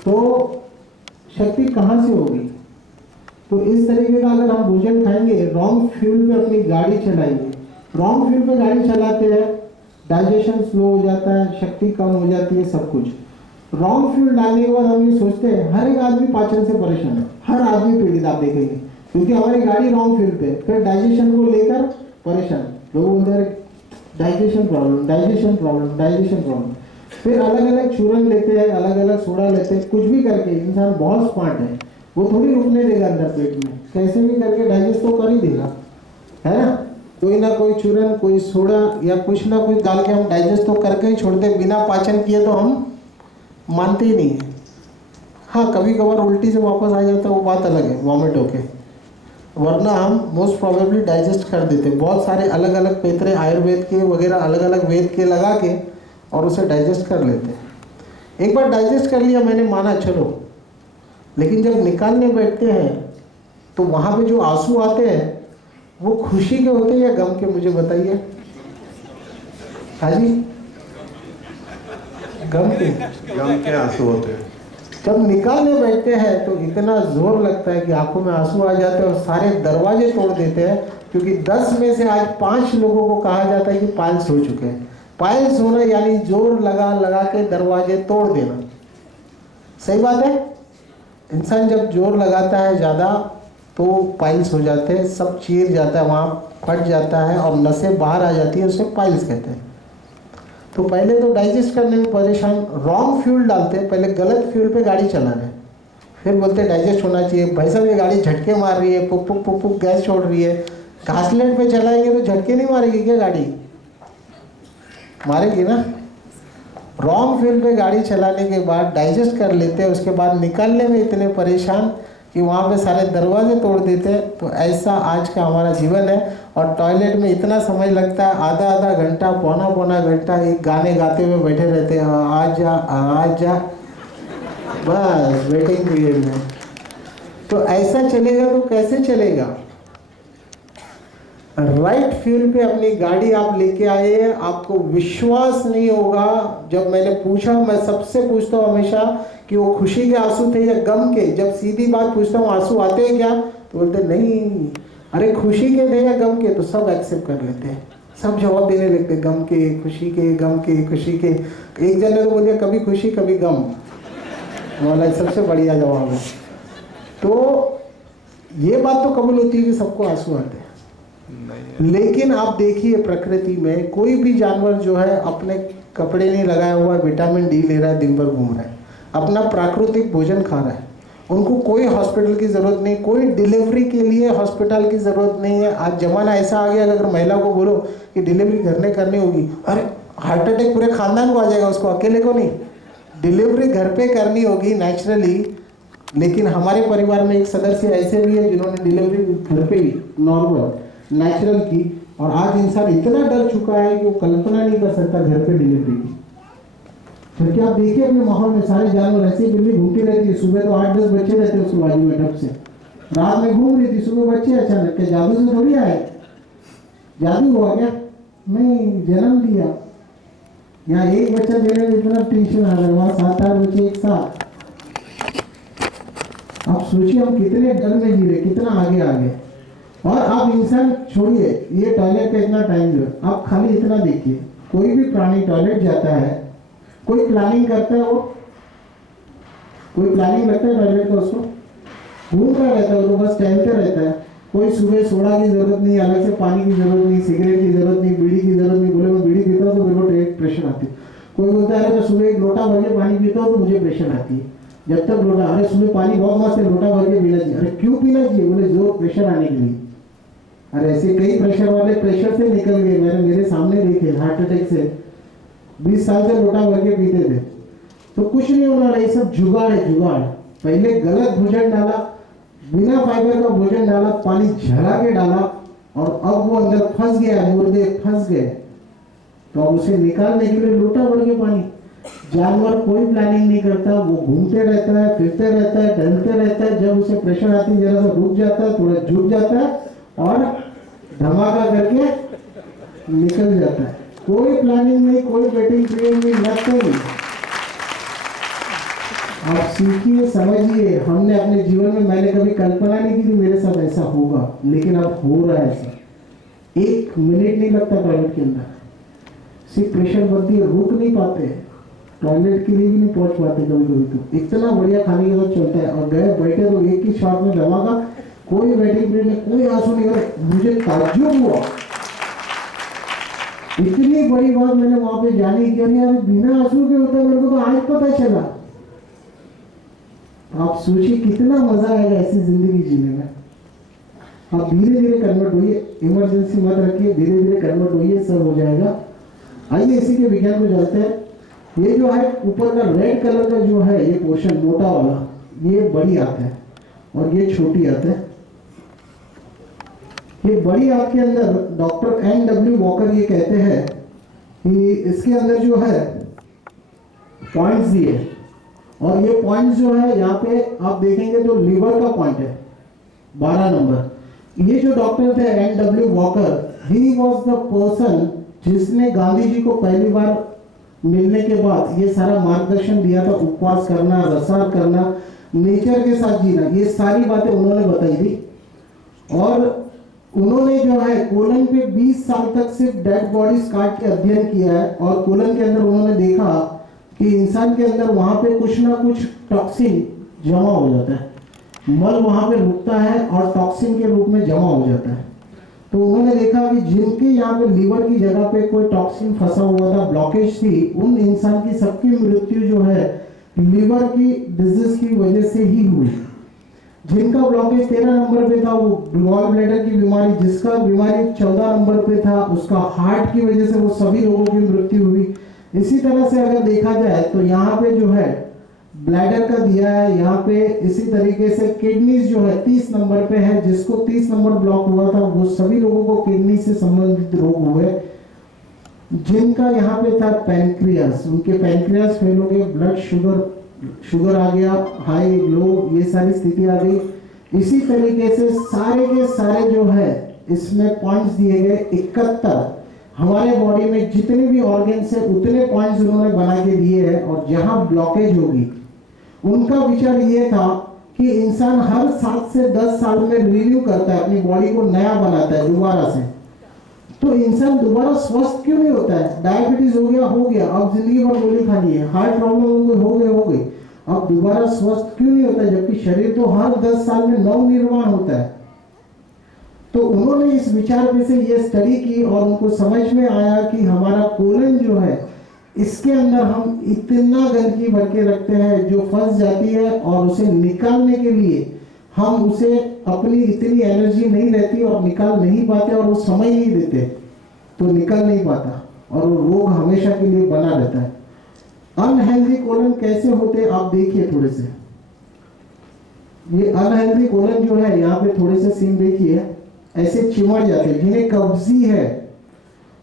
तो शक्ति कहाँ से होगी? तो इस तरीके का अगर हम भोजन खाएंगे, रॉन्ग फ्यूल पे अपनी गाड़ी चलाएंगे, रॉन्ग फ्यूल पे गाड़ी चलाते हैं, डाइजेशन स्लो हो जाता है, शक्ति कम हो जाती है, सब कुछ। रॉन्ग फ्यूल डालने के बाद हम ये सोचते हैं, हर एक आदमी पाचन से परेशान है, हर आदमी पीड़ित आप देखेंगे, क्योंकि हमारी गाड़ी रॉन्ग फ्यूल पे, फिर डाइजेशन को लेकर परेशान। लोग बोलते हैं digestion problem, digestion problem, digestion problem. फिर अलग अलग चूरन लेते हैं, अलग अलग सोडा लेते हैं, कुछ भी करके इंसान बहुत स्मार्ट है, वो थोड़ी रुकने देगा अंदर पेट में, कैसे भी करके डाइजेस्ट तो कर ही देगा, है ना। कोई ना कोई चूरन, कोई सोडा या कुछ ना कुछ डाल के हम डाइजेस्ट तो करके ही छोड़ते, बिना पाचन किए तो हम मानते ही नहीं है। हाँ, कभी कभार उल्टी से वापस आ जाता है, वो बात अलग है, वॉमिट होके, वरना हम मोस्ट प्रोबेबली डाइजेस्ट कर देते। बहुत सारे अलग अलग पेतरे आयुर्वेद के वगैरह अलग अलग वेद के लगा के और उसे डाइजेस्ट कर लेते। एक बार डाइजेस्ट कर लिया मैंने, माना चलो, लेकिन जब निकालने बैठते हैं तो वहाँ पे जो आंसू आते हैं वो खुशी के होते हैं या गम के, मुझे बताइए। हाँ जी, गम के आंसू होते हैं। जब निकालने बैठते हैं तो इतना जोर लगता है कि आंखों में आंसू आ जाते हैं और सारे दरवाजे तोड़ देते हैं, क्योंकि 10 में से आज 5 लोगों को कहा जाता है कि पाइल्स हो चुके हैं। पाइल्स होना यानी जोर लगा लगा के दरवाजे तोड़ देना। सही बात है। इंसान जब जोर लगाता है ज़्यादा तो पाइल्स हो जाते हैं, सब चीर जाता है, वहाँ फट जाता है और नसें बाहर आ जाती है, उसे पाइल्स कहते हैं। तो पहले तो डाइजेस्ट करने में परेशान, रॉन्ग फ्यूल डालते हैं, पहले गलत फ्यूल पे गाड़ी चला रहे, फिर बोलते डाइजेस्ट होना चाहिए। भाई साहब, ये गाड़ी झटके मार रही है, पुक पुक पुक पुक गैस छोड़ रही है। घासलेट पे चलाएंगे तो झटके नहीं मारेगी क्या गाड़ी? मारेगी ना। रॉन्ग फ्यूल पे गाड़ी चलाने के बाद डाइजेस्ट कर लेते हैं, उसके बाद निकालने में इतने परेशान कि वहाँ पे सारे दरवाजे तोड़ देते हैं। तो ऐसा आज का हमारा जीवन है। और टॉयलेट में इतना समय लगता है, आधा आधा घंटा, पौना पौना घंटा एक गाने गाते हुए बैठे रहते हैं, आजा आजा, बस वेटिंग पीरियड में। तो ऐसा चलेगा तो कैसे चलेगा? राइट फ्यूल पे अपनी गाड़ी आप लेके आए, आपको विश्वास नहीं होगा। जब मैंने पूछा, मैं सबसे पूछता हूँ हमेशा कि वो खुशी के आंसू थे या गम के। जब सीधी बात पूछता हूँ आंसू आते हैं क्या, तो बोलते नहीं। अरे खुशी के थे या गम के, तो सब एक्सेप्ट कर लेते हैं, सब जवाब देने लगते, गम के, खुशी के, गम के, खुशी के। एक जन ने तो बोल दिया कभी खुशी कभी गम, वाला सबसे बढ़िया जवाब है। तो ये बात तो कबूल होती है कि सबको आंसू आते हैं, लेकिन आप देखिए प्रकृति में कोई भी जानवर जो है अपने कपड़े नहीं लगाया हुआ है, विटामिन डी ले रहा है, दिन भर घूम रहा है, अपना प्राकृतिक भोजन खा रहा है, उनको कोई हॉस्पिटल की ज़रूरत नहीं, कोई डिलीवरी के लिए हॉस्पिटल की ज़रूरत नहीं है। आज ज़माना ऐसा आ गया, अगर महिला को बोलो कि डिलीवरी घर में करनी होगी, अरे हार्ट अटैक पूरे खानदान को आ जाएगा, उसको अकेले को नहीं। डिलीवरी घर पे करनी होगी नेचुरली। लेकिन हमारे परिवार में एक सदस्य ऐसे भी है जिन्होंने डिलीवरी घर पे ही नॉर्मल नेचुरल की, और आज इंसान इतना डर चुका है कि वो कल्पना नहीं कर सकता घर पे डिलीवरी की। क्योंकि आप देखिए अपने माहौल में सारे जानवर ऐसे ही बिल्ली घूमती रहती है। सुबह तो 8-10 बच्चे रहते हैं उसके बाजू में डब से, रात में घूम रही थी, सुबह बच्चे अचानक के। जादू से थोड़ी आए, जादू हुआ क्या? नहीं, जन्म दिया। यहाँ एक बच्चा देने में इतना टेंशन आ रहा है, वहाँ 7-8 बच्चे एक साथ। आप सोचिए हम कितने डर में जी रहे, कितना आगे आ गए। और आप इंसान छोड़िए, ये टॉयलेट का इतना टाइम जो है, आप खाली इतना देखिए, कोई भी प्राणी टॉयलेट जाता है, कोई प्लानिंग करता है? वो कोई प्लानिंग लगता है टॉयलेट का? उसको घूम रहा रहता है, वो बस टहलते रहता है। कोई सुबह सोडा की जरूरत नहीं, अलग से पानी की जरूरत नहीं, सिगरेट की जरूरत नहीं, बीड़ी की जरूरत नहीं। बोले मैं बीड़ी पीता हूँ तो मेरे को प्रेशर आती है। कोई बोलता है अरे मैं सुबह एक लोटा भर के पानी पीता हूँ तो मुझे प्रेशर आती है। जब तक लोटा, अरे सुबह पानी बहुत मस्त है, लोटा भर के पीना चाहिए। अरे क्यों पीना चाहिए? बोले जो प्रेशर आने के लिए। अरे ऐसे कई प्रेशर वाले प्रेशर से निकल गए, मैंने मेरे सामने देखे, हार्ट अटैक से 20 साल से लोटा भर के पीते थे। तो कुछ नहीं होना, ये सब जुगाड़ है, जुगाड़। पहले गलत भोजन डाला, बिना फाइबर का भोजन डाला, पानी झरा के डाला, और अब वो अंदर फंस गया, मुर्दे फंस गए, तो अब उसे निकालने के लिए लोटा भर के पानी। जानवर कोई प्लानिंग नहीं करता, वो घूमते रहता है, फिरते रहता है, टहलते रहता है। जब उसे प्रेशर आती है जरा सा रुक जाता है, थोड़ा झुक जाता है और धमाका करके निकल जाता है। कोई प्लानिंग नहीं, कोई वेटिंग पीरियड नहीं, नथिंग। आप सीखिए, समझिए। हमने अपने जीवन में, मैंने कभी कल्पना नहीं की थी मेरे साथ ऐसा होगा, लेकिन अब हो रहा है ऐसा। 1 मिनट नहीं लगता टॉयलेट के अंदर, सिर्फ प्रेशर बनती है, रुक नहीं पाते, टॉयलेट के लिए भी नहीं पहुंच पाते कभी कभी। तो इतना बढ़िया खाने के साथ चलता है। और गए बैठे तो एक ही शॉट में दवा का, कोई वेटिंग पीरियड में कोई आंसू नहीं करे। मुझे ताज्जुब हुआ, इतनी बड़ी बात मैंने वहां पे जानी कि यार बिना आंसू के होता है, मेरे को तो आज पता चला। आप सोचिए कितना मजा आएगा ऐसी जिंदगी जीने में। आप धीरे धीरे कन्वर्ट होइए, इमरजेंसी मत रखिए, धीरे धीरे कन्वर्ट होइए, सब हो जाएगा। आइए इसी के विज्ञान को जानते हैं। ये जो है ऊपर का रेड कलर का जो है ये पोर्शन मोटा वाला, ये बड़ी आंत है और ये छोटी आंत है। ये बड़ी आंत के अंदर डॉक्टर N.W. वॉकर ये कहते हैं कि इसके अंदर जो है पॉइंट्स दिए, और ये पॉइंट्स जो है यहाँ पे आप देखेंगे तो लीवर का पॉइंट है 12 नंबर। ये जो डॉक्टर थे N.W. Walker, he was the person जिसने गांधी जी को पहली बार मिलने के बाद ये सारा मार्गदर्शन दिया था। उपवास करना, रसार करना, नेचर के साथ जीना, ये सारी बातें उन्होंने बताई थी। और उन्होंने जो है कोलन पे 20 साल तक सिर्फ डेड बॉडीज काट के अध्ययन किया है। और कोलन के अंदर उन्होंने देखा कि इंसान के अंदर वहां पे कुछ ना कुछ टॉक्सिन जमा हो जाता है, मल वहां पे रुकता है और टॉक्सिन के रूप में जमा हो जाता है। तो उन्होंने देखा कि जिनके यहाँ पे लीवर की जगह पे कोई टॉक्सिन फंसा हुआ था, ब्लॉकेज थी, उन इंसान की सबकी मृत्यु जो है लीवर की डिजीज की वजह से ही हुई। जिनका ब्लॉकेज 13 नंबर पे था वो गॉल ब्लैडर की बीमारी, जिसका बीमारी 14 नंबर पे था उसका हार्ट की वजह से वो सभी लोगों की मृत्यु हुई। इसी तरह से अगर देखा जाए तो यहाँ पे जो है ब्लैडर का दिया है, यहाँ पे इसी तरीके से किडनीज जो है 30 नंबर पे है, जिसको 30 नंबर ब्लॉक हुआ था वो सभी लोगों को किडनी से संबंधित रोग हुए। जिनका यहाँ पे था पैनक्रियास, उनके पैनक्रियास फेल हो गए, ब्लड शुगर आ गया, हाई लो, ये सारी स्थिति आ गई। इसी तरीके से सारे के सारे जो है इसमें पॉइंट्स दिए गए 71। हमारे बॉडी में जितने भी ऑर्गन्स है उतने पॉइंट्स उन्होंने बना के दिए हैं। और जहां ब्लॉकेज होगी, उनका विचार ये था कि इंसान हर 7 से 10 साल में रिन्यू करता है, अपनी बॉडी को नया बनाता है दोबारा से। तो इंसान दोबारा स्वस्थ क्यों नहीं होता है? डायबिटीज हो गया, अब जिंदगी भर गोली खानी है, हार्ट प्रॉब्लम हो गई, अब दोबारा स्वस्थ क्यों नहीं होता है? जबकि शरीर तो हर 10 साल में नव निर्माण होता है। तो उन्होंने इस विचार पे से ये स्टडी की और उनको समझ में आया कि हमारा कोलन जो है इसके अंदर हम इतना गंदगी भर के रखते हैं जो फंस जाती है, और उसे निकालने के लिए हम उसे अपनी इतनी एनर्जी नहीं रहती और निकाल नहीं पाते, और वो समय नहीं देते तो निकल नहीं पाता, और वो रोग हमेशा के लिए बना रहता है। अनहेल्दी कोलन कैसे होते आप देखिए थोड़े से। ये अनहेल्दी कोलन जो है यहाँ पे थोड़े से सीन देखिए, ऐसे चिमड़ जाते हैं। जिन्हें कब्जी है,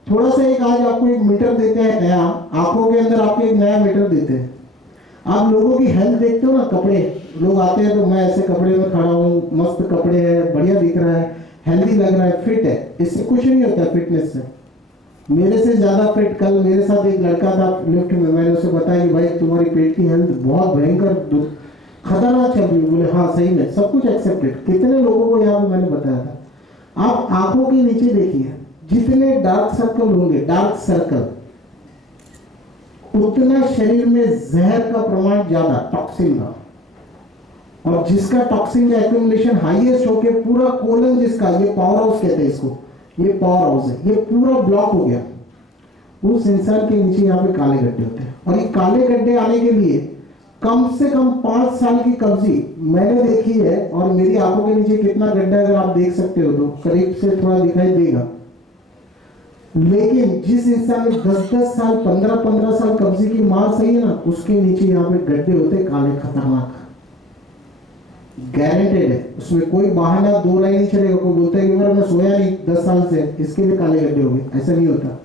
थोड़ा सा एक आज आपको एक मीटर देते हैं नया, आंखों के अंदर आपको एक नया मीटर देते हैं। आप लोगों की हेल्थ देखते हो ना, कपड़े, लोग आते हैं तो मैं ऐसे कपड़े में खड़ा हूँ, मस्त कपड़े हैं, बढ़िया दिख रहा है, हेल्दी लग रहा है, फिट है, इससे कुछ नहीं होता फिटनेस से। मेरे से ज्यादा फिट, कल मेरे साथ एक लड़का था लिफ्ट में, मैंने उसे बताया कि भाई तुम्हारी पेट की हेल्थ बहुत भयंकर खतरनाक चल रही है। बोले हाँ सही में, सब कुछ एक्सेप्टेड। कितने लोगों को यहाँ पे मैंने बताया था। आप आंखों के नीचे देखिए, जितने डार्क सर्कल होंगे, डार्क सर्कल, उतना शरीर में जहर का प्रमाण ज्यादा, टॉक्सिन का। और जिसका टॉक्सिन का एक्यूमुलेशन हाईएस्ट होके पूरा कोलन, जिसका ये पावर हाउस कहते हैं इसको, ये पावर हाउस है, ये पूरा ब्लॉक हो गया, उस इंसान के नीचे यहाँ पे काले गड्ढे होते हैं। और ये काले गड्ढे आने के लिए कम से कम 5 साल की कब्जी मैंने देखी है। और मेरी आंखों के नीचे कितना गड्ढा अगर आप देख सकते हो तो करीब से थोड़ा दिखाई देगा। लेकिन जिस इंसान ने 10-10 साल, 15-15 साल कब्जी की मार सही है ना, उसके नीचे यहाँ पे गड्ढे होते काले, खतरनाक, गारंटेड है। उसमें कोई बहाना दो राय नहीं चलेगा। कोई बोलता है कि मैं सोया नहीं 10 साल से, इसके लिए काले गड्ढे हो गए, ऐसा नहीं होता,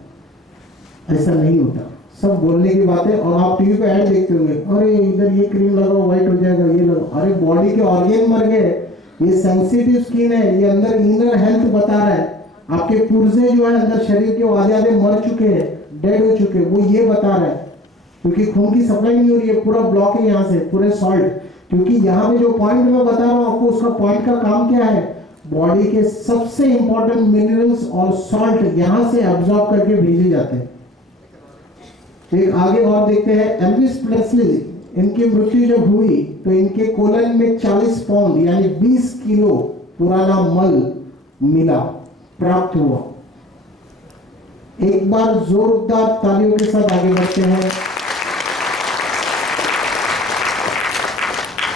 ऐसा नहीं होता। सब बोलने की बात है। और आप टीवी पे ऐड देखते होंगे, अरे इधर ये क्रीम लगाओ व्हाइट हो जाएगा, ये लगाओ। अरे बॉडी के ऑर्गन मर गए, ये सेंसिटिव स्किन है, ये अंदर इनर हेल्थ बता रहा है। आपके पुर्जे जो है अंदर शरीर के आधे आधे मर चुके हैं, डेड हो चुके हैं, वो ये बता रहा है। क्योंकि खून की सप्लाई नहीं हो रही है, पूरा ब्लॉक है यहाँ से, पूरे सॉल्ट। क्योंकि यहाँ पे जो पॉइंट मैं बता रहा हूँ आपको, उसका पॉइंट का काम क्या है, बॉडी के सबसे इंपॉर्टेंट मिनरल्स और सॉल्ट यहाँ से अब्सॉर्ब करके भेजे जाते हैं। एक आगे और देखते हैं, एल्विस प्रेस्ली, इनकी मृत्यु जब हुई तो इनके कोलन में 40 पाउंड यानी 20 किलो पुराना मल मिला, प्राप्त हुआ। एक बार जोरदार तालियों के साथ आगे बढ़ते हैं।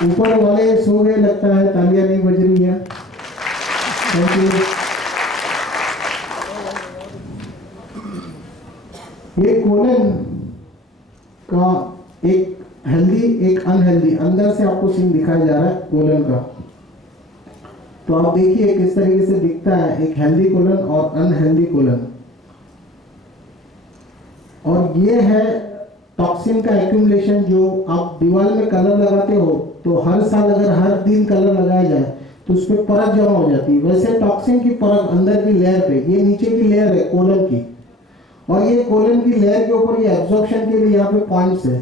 ऊपर वाले सो गए लगता है, तालियां नहीं बज रही है। Thank you. ये कोलन का एक हेल्दी एक अनहेल्दी, अंदर से आपको सीन दिखाया जा रहा है कोलन का। तो आप देखिए किस तरीके से दिखता है एक हेल्दी कोलन और अनहेल्दी कोलन। और ये है टॉक्सिन का एक्यूमुलेशन। जो आप दीवार में कलर लगाते हो तो हर साल अगर हर दिन कलर लगाया जाए तो उस पर परत जमा हो जाती है। वैसे टॉक्सिन की परत अंदर की लेयर पे, ये नीचे की लेयर है कोलन की, और ये कोलन की लेयर के ऊपर ये एब्जॉर्प्शन के लिए यहाँ पे पॉइंट्स है,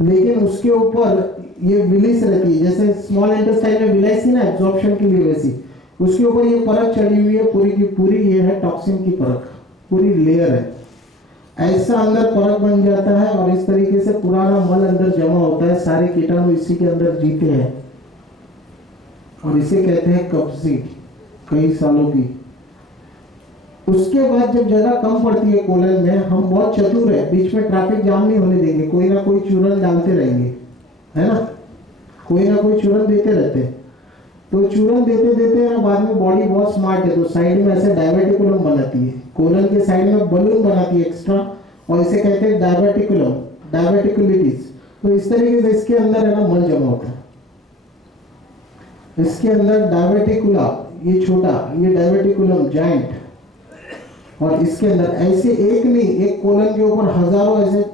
लेकिन उसके ऊपर ये विलिस रहती है, जैसे स्मॉल इंटेस्टाइन में विलाइस थी ना एब्जॉर्प्शन के लिए, वैसी उसके ऊपर ये परत चढ़ी हुई है पूरी की पूरी। ये है टॉक्सिन की परत, पूरी लेयर है। ऐसा अंदर परत बन जाता है और इस तरीके से पुराना मल अंदर जमा होता है। सारे कीटाणु इसी के अंदर जीते हैं और इसे कहते हैं कब्जी, कई सालों की। उसके बाद जब जगह कम पड़ती है कोलन में, हम बहुत चतुर है, बीच में ट्रैफिक जाम नहीं होने देंगे, कोई ना कोई चूरन डालते रहेंगे, है ना, कोई ना कोई चूरन देते रहते। तो चूरन देते देते ना बाद में बॉडी बहुत स्मार्ट है, तो साइड में ऐसे डायवर्टिकुलम बनाती है, कोलन के साइड में बलून बनाती है एक्स्ट्रा, और इसे कहते हैं डायवर्टिकुलम, डायवर्टिकुलिटीज। तो इस तरीके से इसके अंदर है ना मल जमा होता है। इसके अंदर डायवर्टिकुला, ये छोटा, ये डायवर्टिकुलम जॉइंट, और इसके अंदर ऐसे एक नहीं, एक कोलन के ऊपर हजारों ऐसे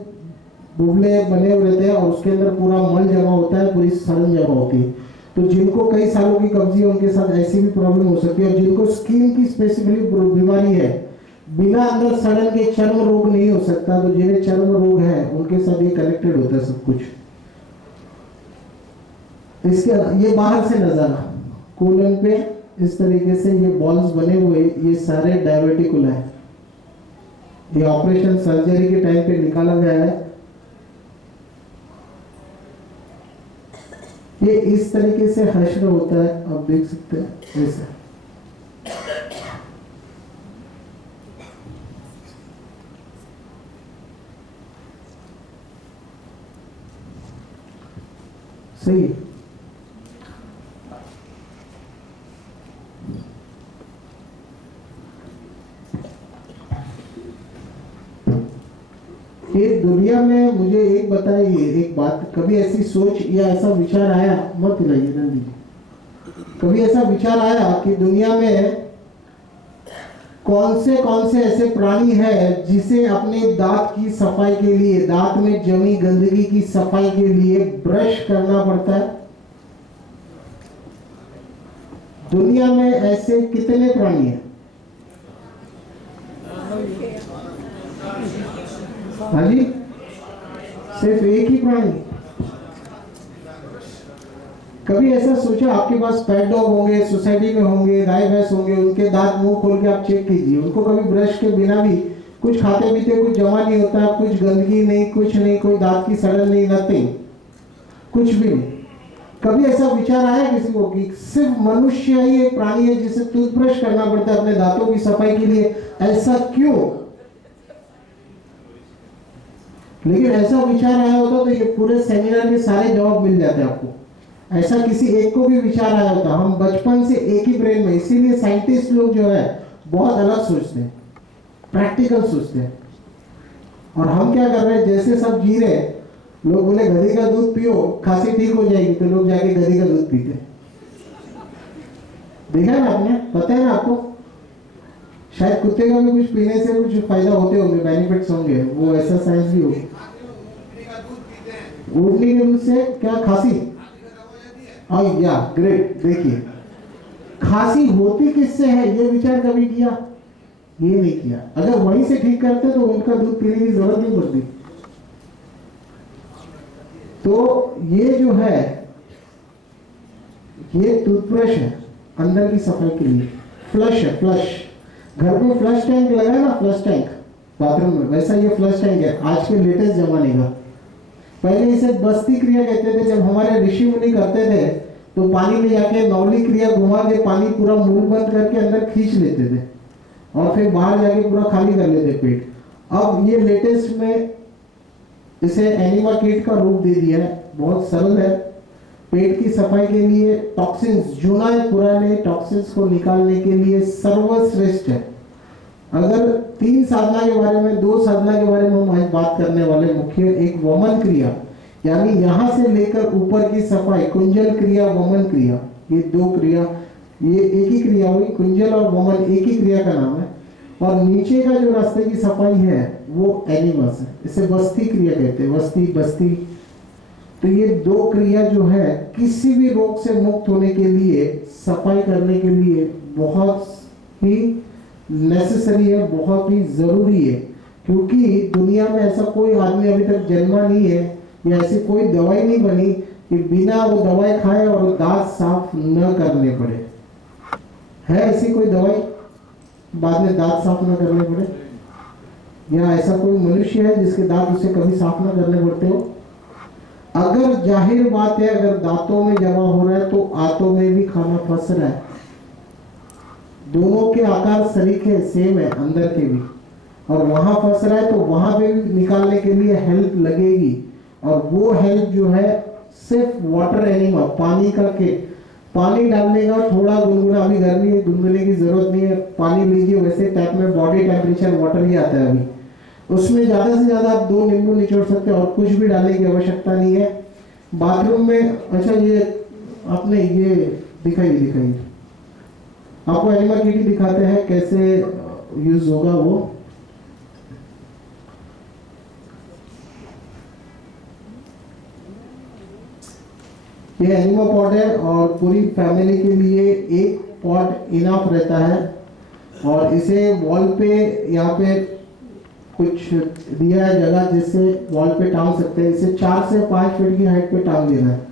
बुबले बने हुए रहते हैं और उसके अंदर पूरा मल जमा होता है, पूरी सड़न जमा होती है। तो जिनको कई सालों की कब्जी है उनके साथ ऐसी भी प्रॉब्लम हो सकती है। और जिनको स्किन की स्पेसिफिक बीमारी है, बिना अंदर सड़न के चर्म रोग नहीं हो सकता, तो जिन्हें चर्म रोग है उनके साथ ये कनेक्टेड होता है सब कुछ। इसके ये बाहर से नजारा कोलन पे इस तरीके से ये बॉल्स बने हुए, ये सारे डायवर्टिकुला है। ये ऑपरेशन सर्जरी के टाइम पे निकाला गया है। ये इस तरीके से हश्र होता है, आप देख सकते हैं ऐसे। सही है। ये दुनिया में मुझे एक बताइए, एक बात, कभी ऐसी सोच या ऐसा विचार आया, मत हिलाइए नंदी जी, कभी ऐसा विचार आया कि दुनिया में कौन से ऐसे प्राणी है जिसे अपने दांत की सफाई के लिए, दांत में जमी गंदगी की सफाई के लिए ब्रश करना पड़ता है? दुनिया में ऐसे कितने प्राणी हैं? हाँ जी, सिर्फ एक ही प्राणी? कभी ऐसा सोचा, आपके पास पेट डॉग होंगे, सोसाइटी में होंगे, गाय भैंस होंगे, उनके दांत मुंह खोल के आप चेक कीजिए, उनको कभी ब्रश के बिना भी कुछ खाते पीते कुछ जमा नहीं होता, कुछ गंदगी नहीं, कुछ नहीं, कोई दांत की सड़न नहीं, नथिंग, कुछ भी नहीं। कभी ऐसा विचार आया किसी को कि सिर्फ मनुष्य ही एक प्राणी है जिसे टूथब्रश करना पड़ता है अपने दांतों की सफाई के लिए? ऐसा क्यों? लेकिन ऐसा विचार आया होता तो ये पूरे सेमिनार के सारे जवाब मिल जाते आपको। ऐसा किसी एक को भी विचार आया होता, हम बचपन से एक ही ब्रेन में, इसीलिए साइंटिस्ट लोग जो है बहुत अलग सोचते हैं, प्रैक्टिकल सोचते हैं। और हम क्या कर रहे हैं, जैसे सब जी रहे हैं, लोग बोले गधी का दूध पियो खांसी ठीक हो जाएगी, तो लोग जाके गधी का दूध पीते। देखा ना आपने, पता है ना आपको, शायद कुत्ते का भी कुछ पीने से कुछ फायदा होते होंगे, बेनिफिट्स होंगे, वो ऐसा साइंस भी होगी। ऊँटनी के दूध से क्या खांसी? या ग्रेट, देखिए खांसी होती किससे है, ये विचार कभी किया? ये नहीं किया। अगर वहीं से ठीक करते तो उनका दूध पीने की जरूरत नहीं पड़ती। तो ये जो है ये टूथब्रश है अंदर की सफाई के लिए। फ्लश है, फ्लश, घर में फ्लश टैंक लगा है ना, फ्लश टैंक बाथरूम में, वैसा ये फ्लश टैंक है आज के लेटेस्ट जमाने का। पहले इसे बस्ती क्रिया कहते थे। जब हमारे ऋषि मुनि करते थे तो पानी में जाके नौली क्रिया घुमा के पानी पूरा मुंह बंद करके अंदर खींच लेते थे और फिर बाहर जाके पूरा खाली कर लेते पेट। अब ये लेटेस्ट में इसे एनिमा किट का रूप दे दिया है, बहुत सरल है। पेट की सफाई के लिए टॉक्सिन्स, जुना पुराने टॉक्सिन्स को निकालने के लिए सर्वश्रेष्ठ है। अगर 3 साधना के बारे में, 2 साधना के बारे में हम आज बात करने वाले, मुख्य एक वमन क्रिया, यानी यहां से लेकर ऊपर की सफाई, कुंजल क्रिया, वमन क्रिया, ये 2 क्रिया, ये एक ही क्रिया हुई। कुंजल और वमन एक ही क्रिया का नाम है। और नीचे का जो रास्ते की सफाई है वो एनिमस है, इसे बस्ती क्रिया कहते हैं, बस्ती बस्ती। तो ये 2 क्रिया जो है किसी भी रोग से मुक्त होने के लिए, सफाई करने के लिए बहुत ही नेसेसरी है, बहुत ही जरूरी है। क्योंकि दुनिया में ऐसा कोई आदमी अभी तक जन्मा नहीं है या ऐसी कोई दवाई नहीं बनी कि बिना वो दवाई खाए और दांत साफ न करने पड़े। है ऐसी कोई दवाई बाद में दांत साफ न करने पड़े? या ऐसा कोई मनुष्य है जिसके दांत उसे कभी साफ न करने पड़ते हो? अगर जाहिर बात है, अगर दांतों में जमा हो रहा है तो आंतों में भी खाना फंस रहा है। दोनों के आकार सरीखे सेम है, अंदर के भी, और वहां फंस रहा है तो वहां पे भी निकालने के लिए हेल्प लगेगी। और वो हेल्प जो है सिर्फ वाटर एनिमा, पानी का किट, पानी डालने का थोड़ा गुनगुना, अभी गर्मी है गुनगुने की जरूरत नहीं है, पानी लीजिए। वैसे टैप में बॉडी टेम्परेचर वाटर ही आता है अभी, उसमें ज्यादा से ज्यादा आप 2 नींबू निचोड़ सकते हैं और कुछ भी डालने की आवश्यकता नहीं है। बाथरूम में, अच्छा ये आपने ये दिखाइए, आपको एनिमा किट दिखाते हैं कैसे यूज होगा वो। ये एनिमा पॉट है और पूरी फैमिली के लिए एक पॉट इनफ रहता है। और इसे वॉल पे, यहाँ पे कुछ दिया है जगह जिससे वॉल पे टांग सकते हैं। इसे 4 से 5 फीट की हाइट पे टांग देना है।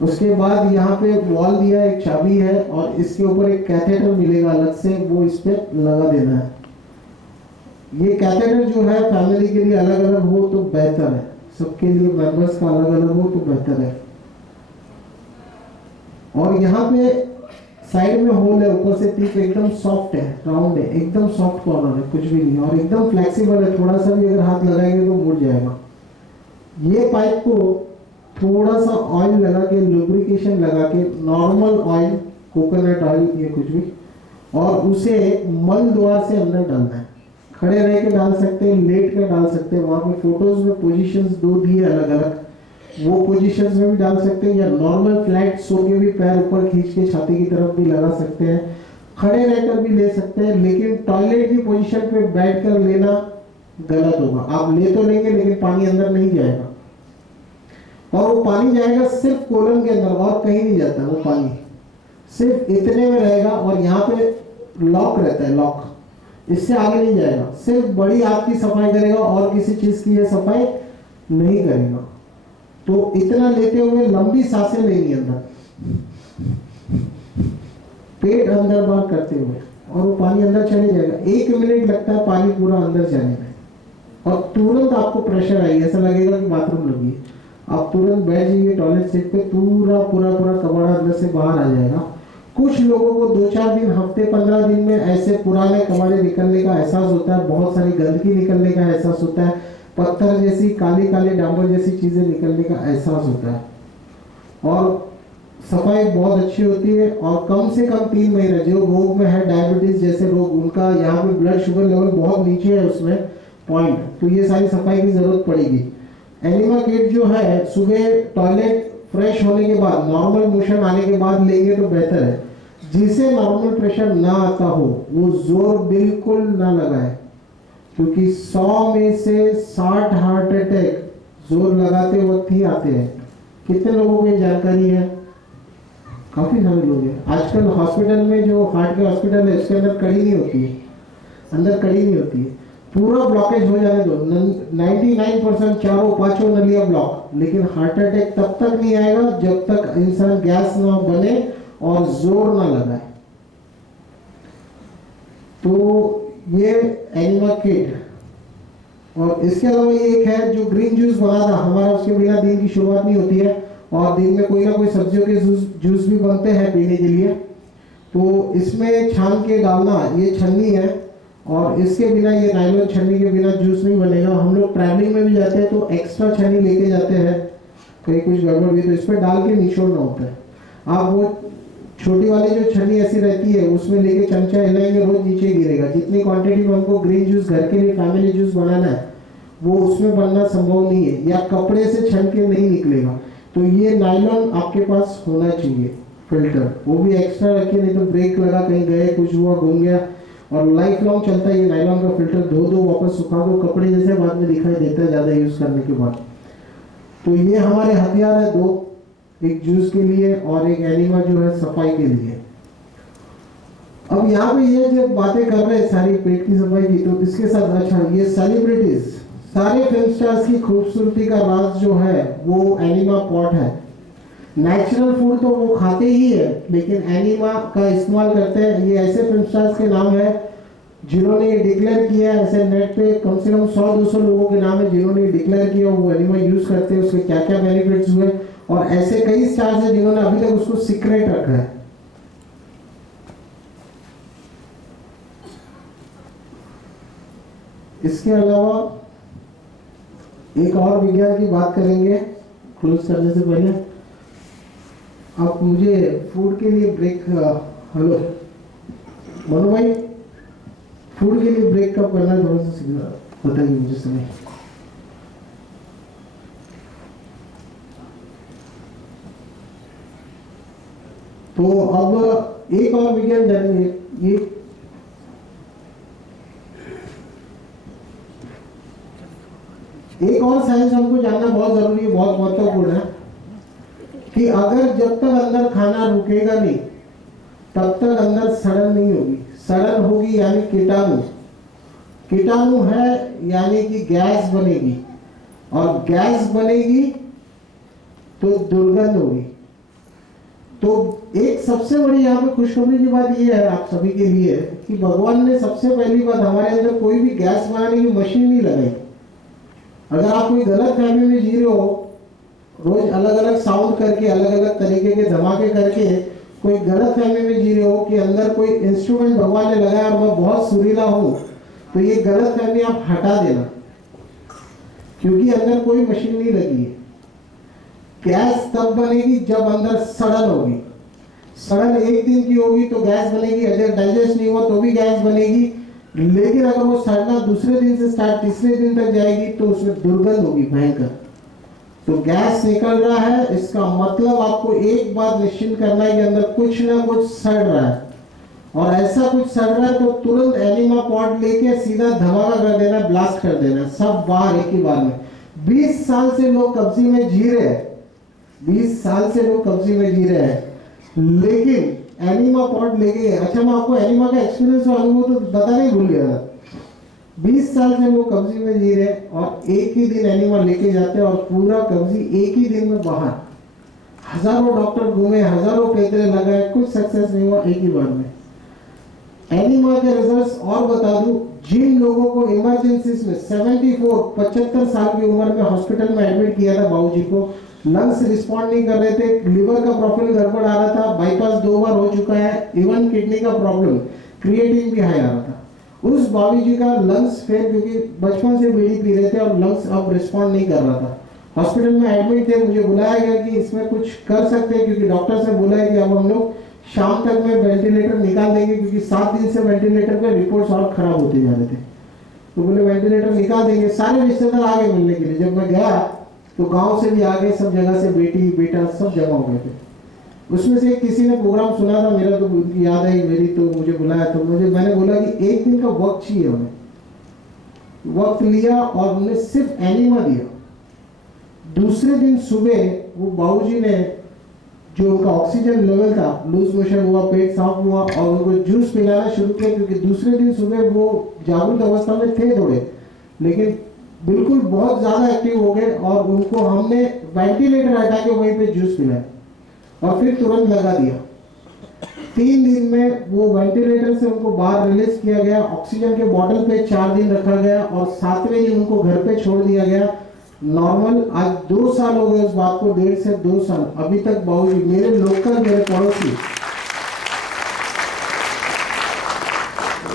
उसके बाद यहाँ पे वॉल दिया है, एक चाबी है और इसके ऊपर एक कैथेटर मिलेगा अलग से, वो इस पे लगा देना है। ये कैथेटर जो है फैमिली के लिए अलग अलग हो तो बेहतर है, सबके लिए मेंबर्स का अलग अलग हो तो बेहतर है। और यहाँ पे साइड में होल है, ऊपर से टिप एकदम सॉफ्ट है, राउंड है, एकदम सॉफ्ट कॉर्नर है, कुछ भी नहीं, और एकदम फ्लेक्सिबल है। थोड़ा सा भी अगर हाथ लगाएंगे तो मुड़ जाएगा। ये पाइप को थोड़ा सा ऑयल लगा के, लुब्रिकेशन लगा के, नॉर्मल ऑयल, कोकोनट ऑयल, ये कुछ भी, और उसे मल द्वार से अंदर डालना है। खड़े रह के डाल सकते हैं, लेट कर डाल सकते हैं। वहां पे फोटोज में पोजीशंस 2 दिए अलग अलग, वो पोजीशंस में भी डाल सकते हैं, या नॉर्मल फ्लैट सो के भी पैर ऊपर खींच के छाती की तरफ भी लगा सकते हैं, खड़े रहकर भी ले सकते हैं। लेकिन टॉयलेट की पोजीशन पे बैठकर लेना गलत होगा। आप ले तो लेंगे लेकिन पानी अंदर नहीं जाएगा, और वो पानी जाएगा सिर्फ कोलन के अंदर और कहीं नहीं जाता। वो पानी सिर्फ इतने में रहेगा और यहाँ पे लॉक रहता है, लॉक, इससे आगे नहीं जाएगा। सिर्फ बड़ी आपकी सफाई करेगा और किसी चीज की ये सफाई नहीं करेगा। तो इतना लेते हुए लंबी सांसें लेनी अंदर, पेट अंदर बाहर करते हुए, और वो पानी अंदर चले जाएगा। 1 मिनट लगता है पानी पूरा अंदर जाने में, और तुरंत आपको प्रेशर आएगा, ऐसा लगेगा कि बाथरूम लगी है। आप तुरंत बैठ जाइए टॉयलेट सीट पे, पूरा कबाड़ा अंदर से बाहर आ जाएगा। कुछ लोगों को 2-4 दिन, हफ्ते 15 दिन में ऐसे पुराने कबाड़े निकलने का एहसास होता है, बहुत सारी गंदगी निकलने का एहसास होता है, पत्थर जैसी काली काली डांबर जैसी चीजें निकलने का एहसास होता है, और सफाई बहुत अच्छी होती है। और कम से कम 3 महीने, जो रोग में है डायबिटीज जैसे रोग, उनका यहाँ पे ब्लड शुगर लेवल बहुत नीचे है उसमें पॉइंट, तो ये सारी सफाई की जरूरत पड़ेगी। एनिमा किट जो है सुबह टॉयलेट फ्रेश होने के बाद, नॉर्मल मोशन आने के बाद लेंगे तो बेहतर है। जिसे नॉर्मल प्रेशर ना आता हो वो जोर बिल्कुल ना लगाए, क्योंकि 100 में से 60 हार्ट अटैक जोर लगाते वक्त ही आते हैं। कितने लोगों को ये जानकारी है? काफी सारे लोग हैं। आजकल हॉस्पिटल में, जो हार्ट के हॉस्पिटल है, उसके अंदर कड़ी नहीं होती है, अंदर कड़ी नहीं होती है। पूरा ब्लॉकेज हो जाने दो, 99% चारों पांचों नलियां ब्लॉक, लेकिन हार्ट अटैक तब तक नहीं आएगा जब तक इंसान गैस ना बने और जोर ना लगाए। तो ये एनिमा किट, और इसके अलावा ये एक है जो ग्रीन जूस बना था हमारा, उसके बिना दिन की शुरुआत नहीं होती है, और दिन में कोई ना कोई सब्जियों के जूस भी बनते हैं पीने के लिए। तो इसमें छान के डालना, ये छन्नी है, और इसके बिना, ये नायलॉन छन्नी के बिना जूस नहीं बनेगा। हम लोग ट्रैवलिंग में भी जाते हैं तो एक्स्ट्रा छन्नी लेके जाते हैं, कहीं कुछ गड़बड़ हुई तो इस पर डाल के निचोड़ना होता है। आप वो छोटी वाली जो छन्नी ऐसी रहती है उसमें लेके चमचा हिलाएंगे, रोज नीचे गिरेगा। जितनी क्वांटिटी में हमको ग्रीन जूस घर के लिए फैमिली जूस बनाना है वो उसमें बनना संभव नहीं है, या कपड़े से छन के नहीं निकलेगा। तो ये नायलॉन आपके पास होना चाहिए फिल्टर, वो भी एक्स्ट्रा रखिए, नहीं तो ब्रेक लगा, कहीं गए, कुछ हुआ, घूम गया, और लाइफ लॉन्ग चलता है ये नायलॉन का फिल्टर। धो दो, वापस सुखा दो, कपड़े जैसे बाद में दिखाई देता है ज़्यादा यूज़ करने के बाद। तो ये हमारे हथियार है दो, एक जूस के लिए और एक एनिमा जो है सफाई के लिए। अब यहाँ पे ये जब बातें कर रहे हैं सारी पेट की सफाई की, तो इसके साथ अच्छा, ये सेलिब्रिटीज, सारे फिल्म स्टार्स की खूबसूरती का राज जो है वो एनिमा पॉट है। नेचुरल फूड तो वो खाते ही है, लेकिन एनिमा का इस्तेमाल करते हैं। ये ऐसे फिल्म स्टार्स के नाम है जिन्होंने ये डिक्लेयर किया है, ऐसे नेट पे कम से कम 100-200 लोगों के नाम है जिन्होंने ये डिक्लेयर किया वो एनिमा यूज करते हैं, उसके क्या क्या बेनिफिट्स हुए, और ऐसे कई स्टार्स हैं जिन्होंने अभी तक उसको सीक्रेट रखा है। इसके अलावा एक और विज्ञान की बात करेंगे क्लोज करने से पहले। आप मुझे फूड के लिए ब्रेक, हेलो मनु भाई, फूड के लिए ब्रेक कब करना है थोड़ा सा बताइए मुझे समय। तो अब एक और विज्ञान जानेंगे, ये एक और साइंस हमको जानना बहुत जरूरी है, बहुत महत्वपूर्ण है, कि अगर जब तक अंदर खाना रुकेगा नहीं तब तक अंदर सड़न नहीं होगी। सड़न होगी यानी कीटाणु, कीटाणु है यानी कि गैस बनेगी, और गैस बनेगी तो दुर्गंध होगी। तो एक सबसे बड़ी यहाँ पे खुशखबरी की बात ये है आप सभी के लिए कि भगवान ने सबसे पहली बात हमारे अंदर कोई भी गैस बनाने की मशीन नहीं लगाई। अगर आप कोई गलत फहमी में जी रहे हो, रोज अलग अलग साउंड करके, अलग अलग तरीके के धमाके करके कोई गलत फहमी में जी रहे हो कि अंदर कोई इंस्ट्रूमेंट भगवान ने लगाया और मैं बहुत सुरीला हूं, तो ये गलत फहमी आप हटा देना, क्योंकि अंदर कोई मशीन नहीं लगी है। गैस तब बनेगी जब अंदर सड़न होगी। सड़न एक दिन की होगी तो गैस बनेगी, अगर डाइजेस्ट नहीं हुआ तो भी गैस बनेगी, लेकिन अगर वो सड़ना दूसरे दिन से स्टार्ट तीसरे दिन तक जाएगी तो उसमें दुर्गंध होगी भयंकर। तो गैस निकल रहा है, इसका मतलब आपको एक बात निश्चित करना है कि अंदर कुछ ना कुछ सड़ रहा है, और ऐसा कुछ सड़ रहा है तो तुरंत एनिमा पॉट लेके सीधा धमाका कर देना, ब्लास्ट कर देना, सब बाहर एक ही बार में। 20 साल से लोग कब्जी में जी रहे हैं, 20 साल से लोग कब्जी में जी रहे हैं, लेकिन एनिमा पॉट लेके गए। अच्छा, मैं आपको एनिमा का एक्सपीरियंस और अनुभव तो बताना ही भूल गया था। 20 साल से लोग कब्जी में जी रहे और एक ही दिन एनिमा लेके जाते हैं और पूरा कब्जी एक ही दिन में बाहर। हजारों डॉक्टर घूमे, हजारों पेतरे लगाए, कुछ सक्सेस नहीं हुआ, एक ही बार में। एनिमा के रिजल्ट्स और बता दूं, जिन लोगों को इमरजेंसीज में 75 साल की उम्र में हॉस्पिटल में एडमिट किया था, बाबूजी को लंग्स रिस्पॉन्ड नहीं कर रहे थे, लिवर का प्रोफाइल गड़बड़ आ रहा था, बाईपास 2 बार हो चुका है, इवन किडनी का प्रॉब्लम, क्रिएटिन भी हाई आ रहा था, उस बाबू जी का लंग्स फेल, क्योंकि बचपन से बीड़ी पी रहे थे और लंग्स अब रिस्पॉन्ड नहीं कर रहा था। हॉस्पिटल में एडमिट थे, मुझे बुलाया गया कि इसमें कुछ कर सकते हैं, क्योंकि डॉक्टर से बोला है कि अब हम लोग शाम तक में वेंटिलेटर निकाल देंगे, क्योंकि 7 दिन से वेंटिलेटर पे रिपोर्ट्स और खराब होते जा रहे थे। तो बोले वेंटिलेटर निकाल देंगे। सारे रिश्तेदार आ गए मिलने के लिए। जब मैं गया तो गांव से भी आ गए, सब जगह से बेटी बेटा सब जगह हो गए थे। उसमें से किसी ने प्रोग्राम सुना था मेरा, तो उनकी याद आई मेरी, तो मुझे बुलाया। तो मैंने बोला कि एक दिन का वक्त चाहिए उन्हें। वक्त लिया और उन्हें सिर्फ एनिमा दिया। दूसरे दिन सुबह वो बाबूजी ने जो उनका ऑक्सीजन लेवल था, लूज मोशन हुआ, पेट साफ हुआ, और उनको जूस पिलाना शुरू किया, क्योंकि दूसरे दिन सुबह वो जागरूक अवस्था में थे थोड़े, लेकिन बिल्कुल बहुत ज़्यादा एक्टिव हो गए, और उनको हमने वेंटिलेटर हटा के वहीं पे जूस पिलाया और फिर तुरंत लगा दिया। 3 दिन में वो वेंटिलेटर से उनको बाहर रिलीज किया गया, ऑक्सीजन के बॉटल पे 4 दिन रखा गया, और 7वें दिन उनको घर पे छोड़ दिया गया नॉर्मल। आज 2 साल हो गए उस बात को, 1.5 से 2 साल। अभी तक बाबूजी मेरे लोकल, मेरे पड़ोसी,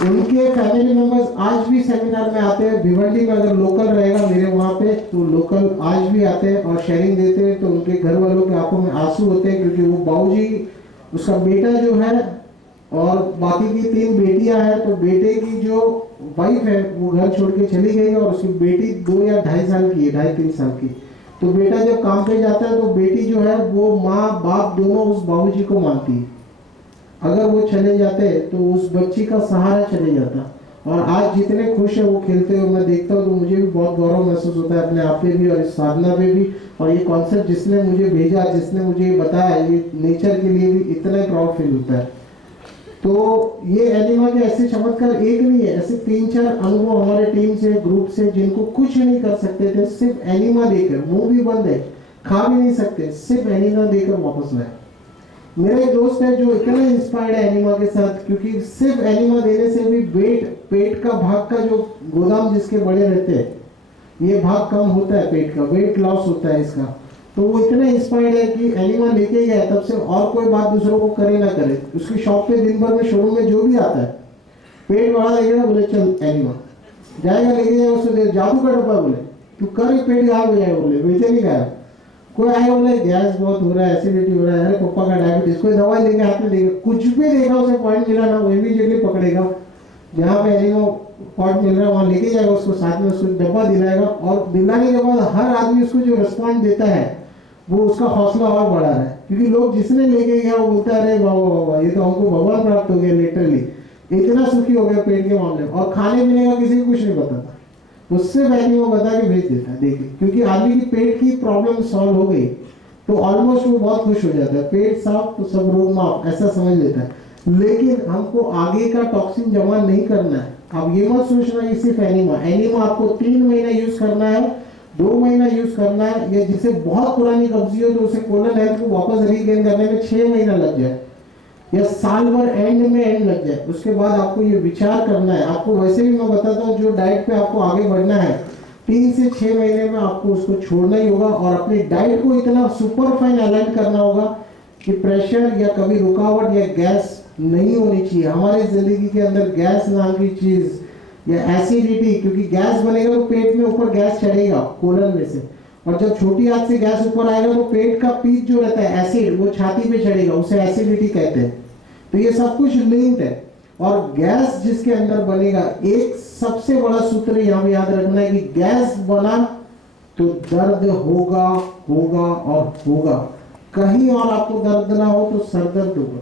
उनके फैमिली मेंबर्स आज भी सेमिनार में आते हैं। भिवंडी में अगर लोकल रहेगा मेरे वहाँ पे, तो लोकल आज भी आते हैं और शेयरिंग देते हैं, तो उनके घर वालों की आंखों में आंसू होते हैं, क्योंकि वो बाबूजी, उसका बेटा जो है और बाकी की 3 बेटियां हैं, तो बेटे की जो वाइफ है वो घर छोड़ के चली गई, और उसकी बेटी 2 या 2.5 साल की है, 2.5-3 साल की। तो बेटा जब काम पे जाता है तो बेटी जो है वो माँ बाप दोनों उस बाबूजी को मानती है। अगर वो चले जाते तो उस बच्ची का सहारा चले जाता। और आज जितने खुश है वो खेलते हुए मैं देखता हूँ, तो मुझे भी बहुत गौरव महसूस होता है अपने आप पे भी और इस साधना पे भी। और ये कॉन्सेप्ट जिसने मुझे भेजा, जिसने मुझे बताया, ये नेचर के लिए भी इतना प्राउड फील होता है। तो ये एनिमा के ऐसे चमत्कार एक नहीं है, ऐसे 3-4 अनुभव हमारे टीम से, ग्रुप से, जिनको कुछ नहीं कर सकते थे, सिर्फ एनिमा देकर, मुंह भी बंद है, खा भी नहीं सकते, सिर्फ एनिमा देकर वापस लाए। मेरा एक दोस्त है जो इतना इंस्पायर्ड है एनिमा के साथ, क्योंकि सिर्फ एनिमा देने से भी पेट का भाग का जो गोदाम जिसके बड़े रहते हैं, ये भाग कम होता है, पेट का वेट लॉस होता है इसका। तो वो इतना इंस्पायर्ड है कि एनिमा लेके गया, तब से और कोई बात दूसरों को करे ना करे। उसकी शॉप पे दिन भर में, शोरूम में जो भी आता है, पेट बढ़ा लगेगा, बोले चल एनिमा जाएगा, लेके जाएगा, उससे जादू का डब्बा, बोले तू कर, पेट गायब हो जाएगा, बोले वैसे नहीं गायब। कोई आया बोले गैस बहुत हो रहा है, एसिडिटी हो रहा है, अरे पापा का डायबिटीज, कोई दवाई लेके हाथ में देगा, कुछ भी देखा उसे पॉइंट मिला ना, वो इमीडिएटली पकड़ेगा, जहाँ पे एनिमा पॉइंट मिल रहा है वहाँ लेके जाएगा उसको, साथ में उसको डब्बा दिलाएगा, और दिलाने के बाद हर आदमी उसको जो रिस्पॉन्ड देता है वो उसका हौसला और बढ़ा रहा है। क्योंकि लोग जिसने लेके गया वो बोलता है अरे वाह वाह वाह, ये तो हमको भगवान प्राप्त हो गया, लिटरली इतना सुखी हो गया पेट के मामले में। और खाने पीने का किसी को कुछ नहीं पता था, उससे पहले वो बता के भेज देता है, देखिए, क्योंकि आदमी की पेट की प्रॉब्लम सॉल्व हो गई तो ऑलमोस्ट वो बहुत खुश हो जाता है। पेट साफ तो सब रोग माफ, ऐसा समझ लेता है। लेकिन हमको आगे का टॉक्सिन जमा नहीं करना है। अब ये मत सोचना कि सिर्फ एनिमा आपको 3 महीना यूज करना है, 2 महीना यूज करना है, या जिसे बहुत पुरानी कब्जी हो तो उसे कोलन हेल्थ को वापस रीगेन करने में 6 महीना लग जाए, या साल भर एंड में एंड लग जाए। उसके बाद आपको ये विचार करना है। आपको वैसे भी मैं बताता हूँ, जो डाइट पे आपको आगे बढ़ना है, 3 से 6 महीने में आपको उसको छोड़ना ही होगा, और अपनी डाइट को इतना सुपर फाइन अलाइन करना होगा कि प्रेशर या कभी रुकावट या गैस नहीं होनी चाहिए हमारे जिंदगी के अंदर। गैस नाम की चीज या एसिडिटी, क्योंकि गैस बनेगा तो पेट में ऊपर गैस चढ़ेगा कोलन में से, और जब छोटी आंत से गैस ऊपर आएगा तो पेट का पीठ जो रहता है एसिड, वो छाती पे चढ़ेगा, उसे एसिडिटी कहते हैं। तो ये सब कुछ लिंक्ड है। और गैस जिसके अंदर बनेगा, एक सबसे बड़ा सूत्र यहाँ याद रखना है कि गैस बना तो दर्द होगा होगा और होगा। कहीं और आपको दर्द ना हो तो सर दर्द होगा,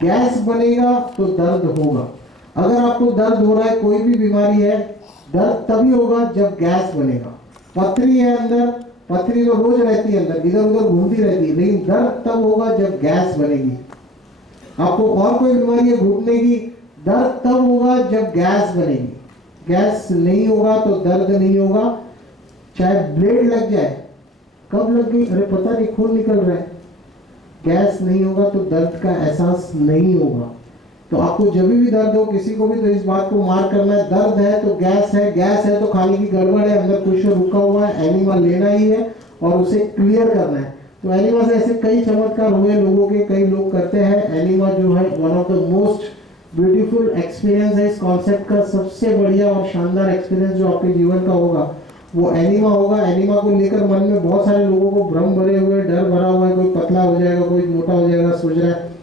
गैस बनेगा तो दर्द होगा। अगर आपको दर्द हो रहा है, कोई भी बीमारी है, दर्द तभी होगा जब गैस बनेगा। पथरी है अंदर, पथरी तो रोज रहती है अंदर, इधर उधर घूमती रहती है, लेकिन दर्द तब होगा जब गैस बनेगी। आपको और कोई बीमारी है घुटने की, दर्द तब होगा जब गैस बनेगी। गैस नहीं होगा तो दर्द नहीं होगा। चाहे ब्लेड लग जाए, कब लग गई, अरे पता नहीं, खून निकल रहा है, गैस नहीं होगा तो दर्द का एहसास नहीं होगा। तो आपको जब भी दर्द हो, किसी को भी, तो इस बात को मार्क करना है, दर्द है तो गैस है, गैस है तो खाने की गड़बड़ है, अंदर कुछ रुका हुआ है, एनिमा लेना ही है और उसे क्लियर करना है। तो एनिमा से ऐसे कई चमत्कार हुए लोगों के, कई लोग करते हैं। एनिमा जो है one of the most beautiful experience है। इस कॉन्सेप्ट का सबसे बढ़िया और शानदार एक्सपीरियंस जो आपके जीवन का होगा वो एनिमा होगा। एनिमा को लेकर मन में बहुत सारे लोगों को भ्रम भरे हुए, डर भरा हुआ है, कोई पतला हो जाएगा, कोई मोटा हो जाएगा, सोच रहा है।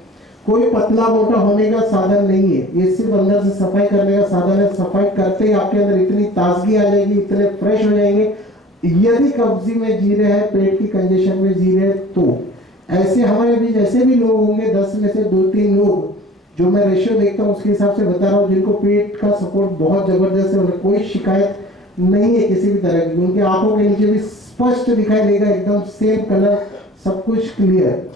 कोई पतला मोटा होने का साधन नहीं है, ये सिर्फ अंदर से सफाई करने का साधन है। सफाई करते ही आपके अंदर इतनी ताजगी आ जाएगी, इतने फ्रेश हो जाएंगे। यदि कब्जी में जी रहे हैं, पेट की कंजेशन में जी रहे हैं, तो ऐसे हमारे बीच ऐसे भी लोग होंगे, 10 में से 2-3 लोग, जो मैं रेशियो देखता हूँ उसके हिसाब से बता रहा हूँ, जिनको पेट का सपोर्ट बहुत जबरदस्त है, उन्हें कोई शिकायत नहीं है किसी भी तरह की। उनके आंखों के नीचे भी स्पष्ट दिखाई देगा, एकदम सेम कलर, सब कुछ क्लियर।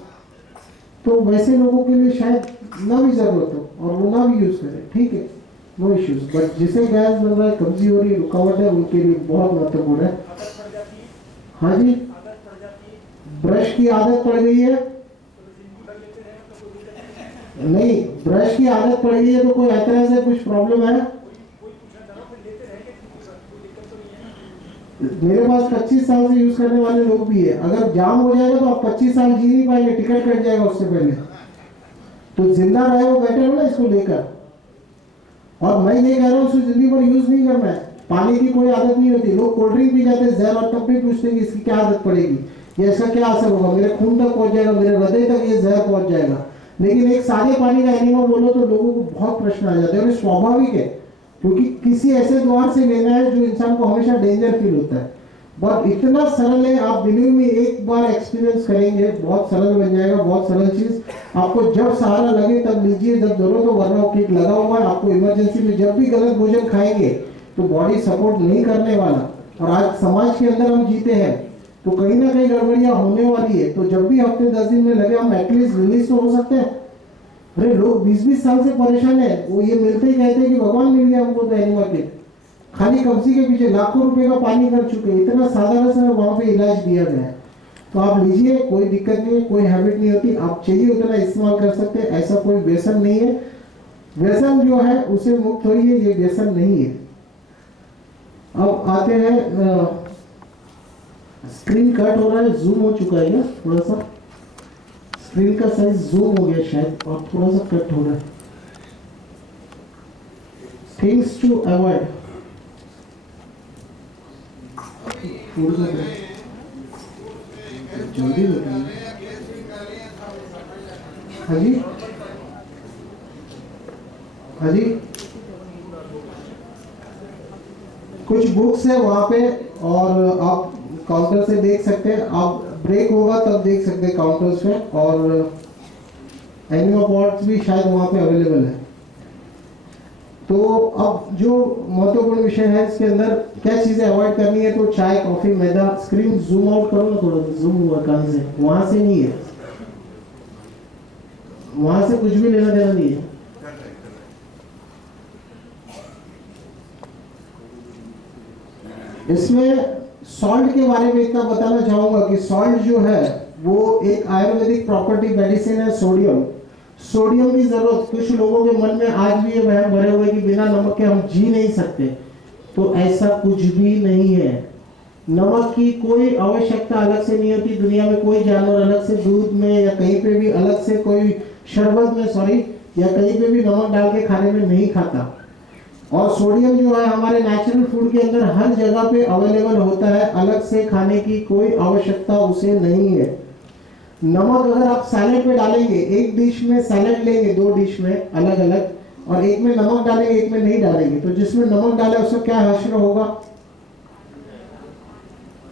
तो वैसे लोगों के लिए शायद ना भी जरूरत हो और वो ना भी यूज करें, ठीक है, नो इश्यूज। बट जिसे गैस बन रहा है, कब्जी हो रही है, रुकावट है, उनके लिए बहुत महत्वपूर्ण है। हाँ जी, ब्रश की आदत पड़ गई है, नहीं ब्रश की आदत पड़ गई है तो कोई तरह से कुछ प्रॉब्लम है? मेरे पास 25 साल से यूज करने वाले लोग भी है। अगर जाम हो जाएगा तो आप 25 साल जी नहीं पाएंगे, टिकट कट जाएगा उससे पहले। तो जिंदा रहे वो बेटर है ना इसको लेकर। और मैं ये कह रहा हूँ इसको जिंदगी भर यूज नहीं करना है। पानी की कोई आदत नहीं होती, लोग कोल्ड ड्रिंक पी जाते हैं जहर, और तब भी पूछते हैं कि इसकी क्या आदत पड़ेगी, ये इसका क्या असर होगा, मेरे खून तक पहुंच जाएगा, मेरे हृदय तक ये जहर पहुंच जाएगा। लेकिन एक सादे पानी का एनिमा बोलो तो लोगों को बहुत प्रश्न आ जाते हैं, और ये स्वाभाविक है क्योंकि किसी ऐसे द्वार से लेना है जो इंसान को हमेशा डेंजर फील होता है। बट इतना सरल है, आप बिलीव में एक बार एक्सपीरियंस करेंगे बहुत सरल बन जाएगा, बहुत सरल चीज। आपको जब सहारा लगे तब लीजिए, जब जरूरत हो, वरना किट लगा हुआ है। आपको इमरजेंसी में जब भी गलत भोजन खाएंगे तो बॉडी सपोर्ट नहीं करने वाला। और आज समाज के अंदर हम जीते हैं तो कहीं ना कहीं गड़बड़ियां होने वाली है। तो जब भी हफ्ते 10 दिन में लगे हम एटलीस्ट रिलीज तो हो सकते हैं। अरे लोग 20-20 साल से परेशान है, वो ये मिलते ही कहते हैं कि भगवान मिल गया हमको तो एनिमा किट। खाली कब्जी के पीछे लाखों रुपए का पानी कर चुके, इतना साधारण सा वहां पे इलाज दिया गया है। तो आप लीजिए, कोई दिक्कत नहीं है, कोई हैबिट नहीं होती, आप चाहिए उतना इस्तेमाल कर सकते हैं, ऐसा कोई व्यसन नहीं है। व्यसन जो है उसे मुक्त होइए, ये व्यसन नहीं है। अब आते हैं, स्क्रीन कट हो रहा है, जूम हो चुका है ना थोड़ा सा, स्क्रीन का साइज जूम हो गया शायद और थोड़ा सा कट हो रहा है। थिंग्स टू अवॉइड, जल्दी बताइए। हाँ जी, हाँ जी, कुछ बुक्स है वहाँ पे और आप काउंटर से देख सकते हैं। आप ब्रेक होगा तब देख सकते हैं काउंटर्स पे, और एनिमा पॉट्स भी शायद वहाँ पे अवेलेबल है। तो अब जो महत्वपूर्ण विषय है इसके अंदर क्या चीजें अवॉइड करनी है, तो चाय, कॉफी, मैदा। स्क्रीन जूम आउट करो ना थोड़ा सा, जूम हुआ कहाँ से, वहां से नहीं है, वहां से कुछ भी लेना देना नहीं है। इसमें सॉल्ट के बारे में इतना बताना चाहूंगा कि सॉल्ट जो है वो एक आयुर्वेदिक प्रॉपर्टी मेडिसिन है। सोडियम, सोडियम की जरूरत, कुछ लोगों के मन में आज भी ये वहम भरे हुए कि बिना नमक के हम जी नहीं सकते, तो ऐसा कुछ भी नहीं है। नमक की कोई आवश्यकता अलग से नहीं होती। दुनिया में कोई जानवर अलग से दूध में या कहीं पे भी अलग से, कोई शरबत में सॉरी या कहीं पे भी नमक डाल के खाने में नहीं खाता। और सोडियम जो है हमारे नेचुरल फूड के अंदर हर जगह पे अवेलेबल होता है, अलग से खाने की कोई आवश्यकता उसे नहीं है। नमक अगर आप सैलेड पे डालेंगे, एक डिश में सैलेड लेंगे, 2 डिश में अलग अलग, और एक में नमक डालेंगे एक में नहीं डालेंगे, तो जिसमें नमक डाले उसका क्या हश्र होगा?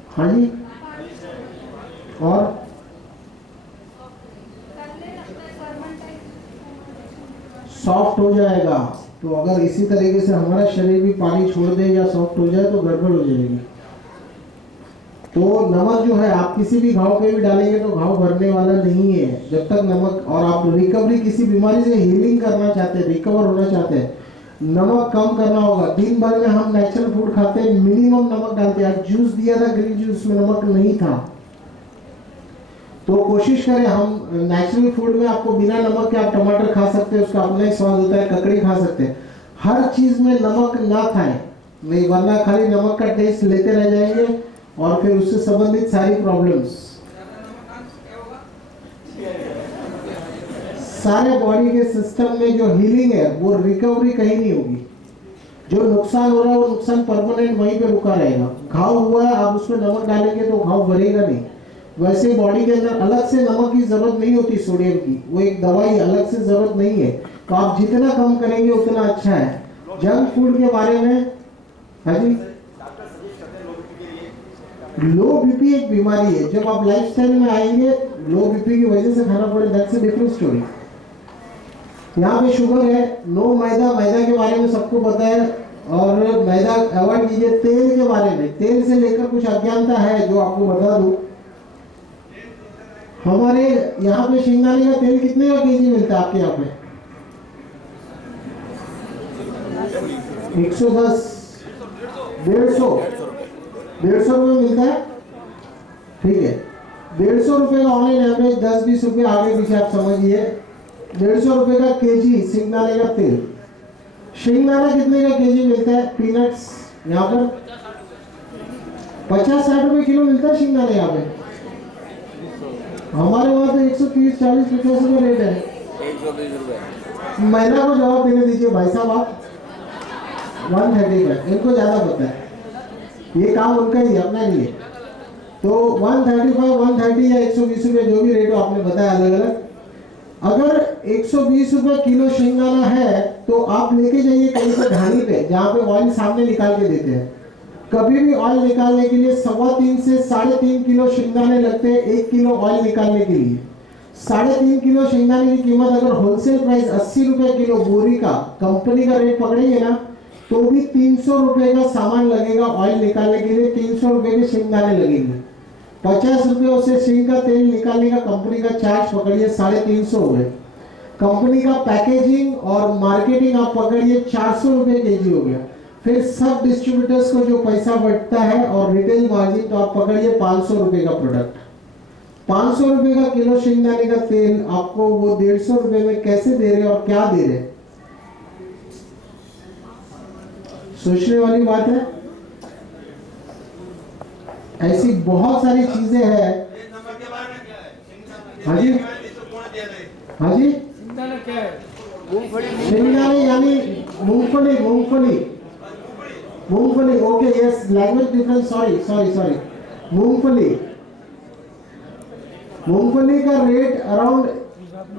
हाँ जी, और सॉफ्ट हो जाएगा। तो अगर इसी तरीके से हमारा शरीर भी पानी छोड़ दे या सॉफ्ट हो जाए तो गड़बड़ हो जाएगी। तो नमक जो है आप किसी भी घाव पे भी डालेंगे तो घाव भरने वाला नहीं है जब तक नमक, और आप रिकवरी किसी बीमारी से हीलिंग करना चाहते हैं, रिकवर होना चाहते हैं, नमक कम करना होगा। दिन भर में हम नेचुरल फूड खाते हैं, मिनिमम नमक डालते हैं। आज जूस दिया था, ग्रीन जूस में नमक नहीं था, तो कोशिश करें हम नेचुरल फूड में, आपको बिना नमक के आप टमाटर खा सकते हैं, उसका अपना ही स्वाद होता है, ककड़ी खा सकते हैं। हर चीज में नमक ना खाएं, नहीं वरना खाली नमक का टेस्ट लेते रह जाएंगे और फिर उससे संबंधित सारी प्रॉब्लम्स, सारे बॉडी के सिस्टम में जो हीलिंग है वो रिकवरी कहीं नहीं होगी। जो नुकसान हो रहा है वो नुकसान परमानेंट वहीं पे रुका रहेगा। घाव हुआ है, आप उसमें नमक डालेंगे तो घाव भरेगा नहीं। वैसे बॉडी के अंदर अलग से नमक की जरूरत नहीं होती, सोडियम की, वो एक दवाई अलग से जरूरत नहीं है। तो आप जितना कम करेंगे उतना अच्छा है। जंक फूड के बारे में, हाँ जी, लो बीपी एक बीमारी है। जब आप लाइफस्टाइल में आएंगे, लो बीपी की वजह से खाना पड़े, दैट्स अ डिफरेंट स्टोरी। यहाँ पे शुगर है, नो मैदा, मैदा के बारे में सबको पता है, और मैदा अवॉइड कीजिए। तेल के बारे में, तेल से लेकर कुछ अज्ञानता है जो आपको बता दूं। हमारे यहाँ पे शेंगदाने का तेल कितने का केजी मिलता है आपके यहाँ पे? 110, 150 रुपये मिलता है। ठीक है, 150 रुपये का ऑनलाइन एवरेज, 10-20 रुपये आगे पीछे आप समझिए। 150 रुपये का केजी शेंगदाने का तेल। शेंगदाना कितने का केजी मिलता है? पीनट्स यहाँ पर 50-60 रुपये किलो मिलता है शेंगदाने यहाँ पे। हमारे वहाँ तो 130, 40, 50 रुपये रेट है। 120 रुपये। महिला को जवाब देने दीजिए भाई साहब आप। 130 का, इनको ज़्यादा पता है, ये काम उनका ही है, अपना नहीं है। तो 135, 130 या 120 रुपये जो भी रेट हो आपने बताया अलग अलग। अगर 120 रुपये किलो शेंगदाना है तो आप लेके जाइए कहीं से ढानी पे, जहाँ पे ऑयल सामने निकाल के देते हैं। कभी भी ऑयल निकालने के लिए 3.25 से 3.5 किलो शेंगदाने लगते हैं 1 किलो ऑयल निकालने के लिए। 3.5 किलो शेंगदाने की कीमत अगर होलसेल प्राइस 80 रुपये किलो बोरी का कंपनी का रेट पकड़ेंगे ना, तो भी 300 रुपये का सामान लगेगा ऑयल निकालने के लिए। 300 रुपये के शेंगदाने लगेंगे। 50 रुपये से शेंग का तेल निकालने का कंपनी का चार्ज पकड़िए, 350 हुए। कंपनी का पैकेजिंग और मार्केटिंग आप पकड़िए, 400 रुपये केजी हो गया। फिर सब डिस्ट्रीब्यूटर्स को जो पैसा बढ़ता है और रिटेल मार्जिन तो आप पकड़िए 500 रुपये का प्रोडक्ट। 500 रुपये का किलो शेंगदाने का तेल आपको वो 150 रुपये में कैसे दे रहे और क्या दे रहे? सोचने वाली बात है। ऐसी बहुत सारी चीजें हैं। हाँ जी, हाँ जी, शेंगदाने यानी मूंगफली, मूंगफली, मूंगफली। Okay, yes, language difference, sorry. मूंगफली, मूंगफली का रेट अराउंड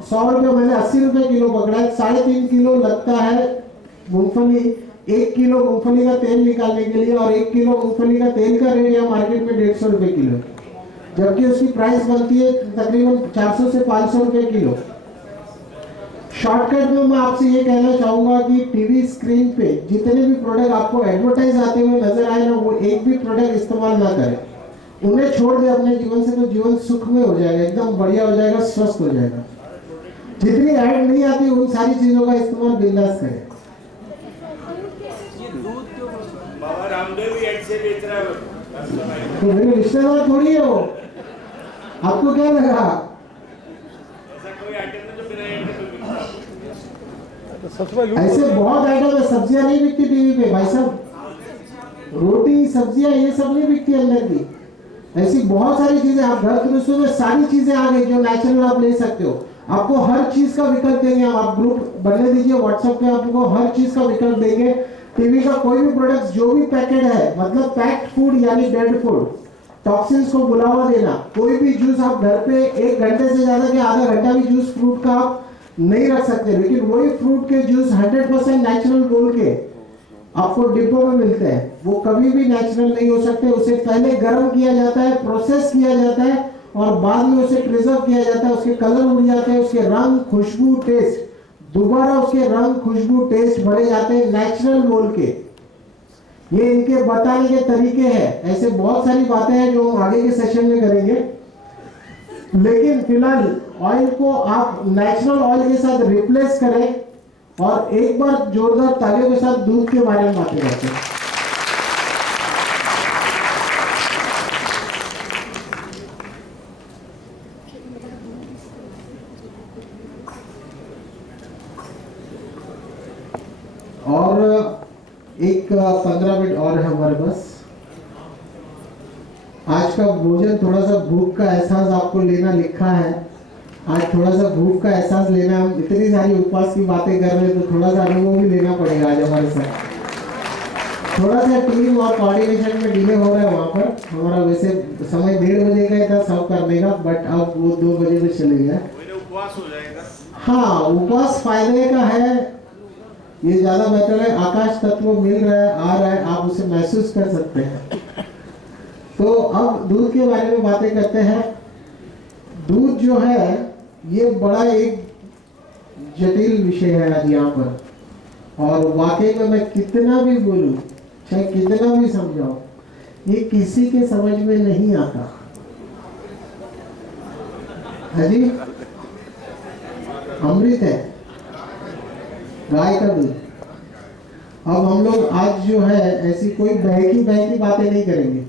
100 रुपये, मैंने 80 रुपये किलो पकड़ा है। 3.5 किलो लगता है मूंगफली। 1 किलो मूंगफली का तेल निकालने के लिए, और 1 किलो मूंगफली का तेल का रेट यहाँ मार्केट में 150 रुपये किलो, जबकि उसकी प्राइस बनती है तकरीबन 400 से 500 रुपये किलो। शॉर्टकट में मैं आपसे ये कहना चाहूंगा कि टीवी स्क्रीन पे जितने भी प्रोडक्ट आपको एडवर्टाइज आते हुए नजर आए ना, वो एक भी प्रोडक्ट इस्तेमाल ना करें। उन्हें छोड़ दे अपने जीवन से, तो जीवन सुख में हो जाएगा, एकदम बढ़िया हो जाएगा, स्वस्थ हो जाएगा। जितनी ऐड नहीं आती उन सारी चीजों का इस्तेमाल बिंदास करें। बाबा रामदेव भी ऐड से बेच रहा है। तो मेरे रिश्तेदार थोड़ी है वो, आपको क्या लगा? ऐसा कोई आइटम है जो बिना ऐड के ऐसे बहुत आइटम है। सब्जियां नहीं बिकती टीवी पे भाई साहब, रोटी सब्जियां ये सब नहीं बिकती अंदर की। ऐसी बहुत सारी चीजें, आप घर गृहस्थों में सारी चीजें आ गई जो नेचुरल आप ले सकते हो। आपको हर चीज का विकल्प देंगे हम। आप ग्रुप बनने दीजिए व्हाट्सएप पे, आपको हर चीज का विकल्प देंगे। टीवी का कोई भी प्रोडक्ट जो भी पैकेट है, मतलब पैक्ड फूड यानी डेड फूड, टॉक्सिन्स को बुलावा देना। कोई भी जूस आप घर पे 1 घंटे से ज्यादा के आधा घंटा भी जूस फ्रूट का आप नहीं रख सकते, लेकिन वही फ्रूट के जूस 100% नेचुरल बोल के आपको डिब्बों में मिलते हैं। वो कभी भी नेचुरल नहीं हो सकते। उसे पहले गर्म किया जाता है, प्रोसेस किया जाता है, और बाद में उसे प्रिजर्व किया जाता है। उसके कलर उड़ जाते हैं, उसके रंग, खुशबू, टेस्ट, दोबारा उसके रंग, खुशबू, टेस्ट भरे जाते हैं नेचुरल बोल के। ये इनके बताने के तरीके हैं। ऐसे बहुत सारी बातें हैं जो हम आगे के सेशन में करेंगे, लेकिन फिलहाल ऑयल को आप नेचुरल ऑयल के साथ रिप्लेस करें, और एक बार जोरदार तालियों के साथ दूध के बारे में बातें करते हैं। और एक 15 मिनट और है हमारे पास। आज का भोजन थोड़ा सा भूख का एहसास आपको लेना लिखा है। आज थोड़ा सा भूख का एहसास लेना, हम इतनी सारी उपवास की बातें कर रहे हैं तो थोड़ा सा अनुभव भी लेना पड़ेगा आज हमारे साथ। थोड़ा सा टीम और कोऑर्डिनेशन में डिले हो रहा है वहाँ पर। हमारा वैसे समय 1:30 बजे का था सब करने का, बट अब वो 2 बजे में चले गया। उपवास हो जाएगा। हाँ, उपवास फायदे का है, ये ज्यादा बेहतर है। आकाश तत्व मिल रहा है, आ रहा है, आप उसे महसूस कर सकते हैं। तो अब दूध के बारे में बातें करते हैं। दूध जो है ये बड़ा एक जटिल विषय है आज यहाँ पर, और वाकई में मैं कितना भी बोलूं, चाहे कितना भी समझाऊं, ये किसी के समझ में नहीं आता। हाँ जी, अमृत है गाय का दूध। अब हम लोग आज जो है ऐसी कोई बहकी बहकी बातें नहीं करेंगे,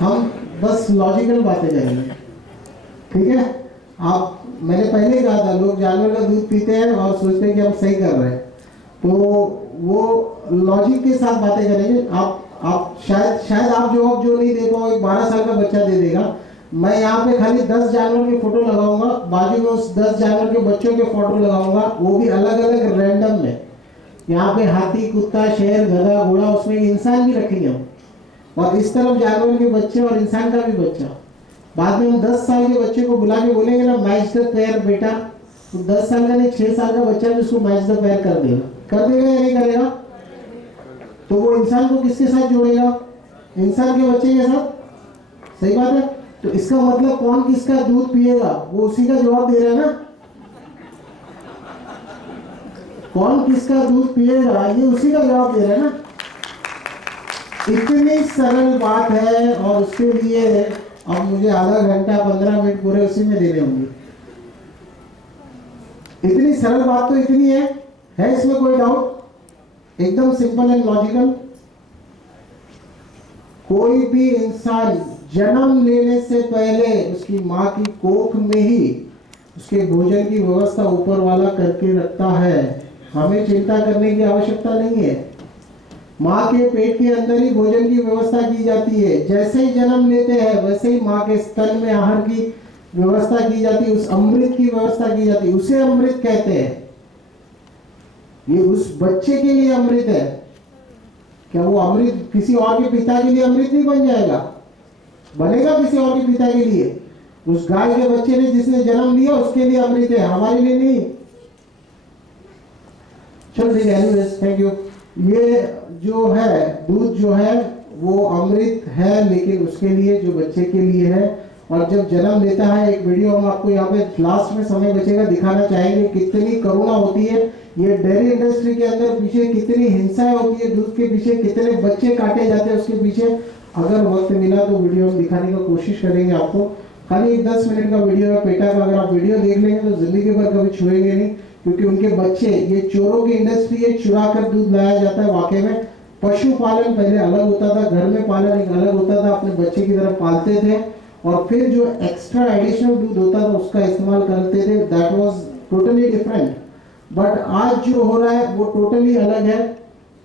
हम बस लॉजिकल बातें करेंगे, ठीक है। आप, मैंने पहले ही कहा था, लोग जानवर का दूध पीते हैं और सोचते हैं कि हम सही कर रहे हैं, तो वो लॉजिक के साथ बातें करेंगे। आप शायद आप जवाब जो नहीं दे पाओ, एक 12 साल का बच्चा दे देगा। मैं यहाँ पे खाली 10 जानवर के फोटो लगाऊंगा, बाजू में उस 10 जानवर के बच्चों के फोटो लगाऊंगा, वो भी अलग अलग रैंडम में। यहाँ पे हाथी, कुत्ता, शेर, गधा, घोड़ा, उसमें इंसान भी रखेंगे हम, और इस तरफ जानवर के बच्चे और इंसान का भी बच्चा। बाद में हम 10 साल के बच्चे को बुला के बोलेंगे ना, मैच द पेयर बेटा, तो 10 साल का नहीं 6 साल का बच्चा भी उसको मैच द पेयर कर देगा या नहीं करेगा? तो वो इंसान को किसके साथ जोड़ेगा? इंसान के बच्चे के साथ। सही बात है। तो इसका मतलब कौन किसका दूध पिएगा वो उसी का जवाब दे रहा है ना। कौन किसका दूध पिएगा ये उसी का जवाब दे रहा है ना। इतनी सरल बात है, और उसके लिए अब मुझे आधा घंटा 15 मिनट पूरे उसी में देने होंगे। इतनी सरल बात तो इतनी है इसमें कोई डाउट? एकदम सिंपल एंड लॉजिकल। कोई भी इंसान जन्म लेने से पहले उसकी माँ की कोख में ही उसके भोजन की व्यवस्था ऊपर वाला करके रखता है। हमें चिंता करने की आवश्यकता नहीं है। माँ के पेट के अंदर ही भोजन की व्यवस्था की जाती है। जैसे ही जन्म लेते हैं वैसे ही माँ के स्तन में आहार की व्यवस्था की जाती है, उस अमृत की व्यवस्था की जाती है, उसे अमृत कहते हैं। ये उस बच्चे के लिए अमृत है। क्या वो अमृत किसी और के पिता के लिए अमृत नहीं बन जाएगा? बनेगा किसी और के पिता के लिए। उस गाय के बच्चे ने जिसने जन्म लिया उसके लिए अमृत है, हमारे लिए नहीं। चलो ठीक है, थैंक यू। ये जो है दूध जो है वो अमृत है, लेकिन उसके लिए जो बच्चे के लिए है। और जब जन्म लेता है, एक वीडियो हम आपको यहाँ पे लास्ट में समय बचेगा दिखाना चाहेंगे, कितनी करुणा होती है। ये डेयरी इंडस्ट्री के अंदर पीछे कितनी हिंसाएं होती है, दूध के पीछे कितने बच्चे काटे जाते हैं उसके पीछे। अगर वक्त मिला तो वीडियो हम दिखाने की कोशिश करेंगे आपको। खाली एक 10 मिनट का वीडियो है पेटा का, अगर आप वीडियो देख लेंगे तो जिंदगी भर कभी छुएंगे नहीं, क्योंकि उनके बच्चे, ये चोरों की इंडस्ट्री है, चुरा कर दूध लाया जाता है। वाकई में पशुपालन पहले अलग होता था, घर में पालन एक अलग होता था, अपने बच्चे की तरह पालते थे, और फिर जो एक्स्ट्रा एडिशनल दूध होता था उसका इस्तेमाल करते थे। That was totally different. But आज जो हो रहा है वो टोटली अलग है।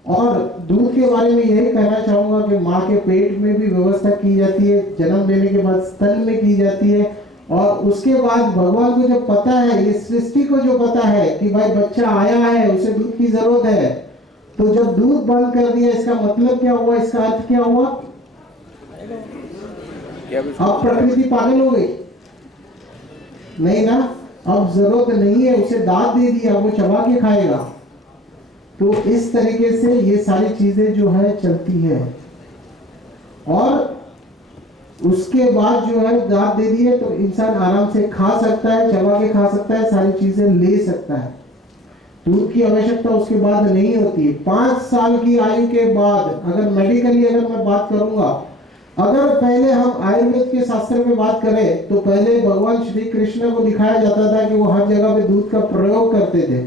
और दूध के बारे में यही कहना चाहूंगा कि माँ के पेट में भी व्यवस्था की जाती है, जन्म लेने के बाद स्तन में की जाती है, और उसके बाद भगवान को जब पता है, ये सृष्टि को जो पता है कि भाई बच्चा आया है, उसे दूध की जरूरत है, तो जब दूध बंद कर दिया, इसका मतलब क्या हुआ, इसका अर्थ क्या हुआ? अब प्रकृति पागल हो गई? नहीं ना, अब जरूरत नहीं है, उसे दांत दे दिया, वो चबा के खाएगा। तो इस तरीके से ये सारी चीजें जो है चलती है। और उसके बाद जो है दांत दे दिए तो इंसान आराम से खा सकता है, चबा के खा सकता है, सारी चीजें ले सकता है। दूध की आवश्यकता उसके बाद नहीं होती। 5 साल की आयु के बाद, अगर मेडिकली अगर मैं बात करूंगा, अगर पहले हम आयुर्वेद के शास्त्र में बात करें तो पहले भगवान श्री कृष्ण को दिखाया जाता था कि वो हर जगह पे दूध का प्रयोग करते थे।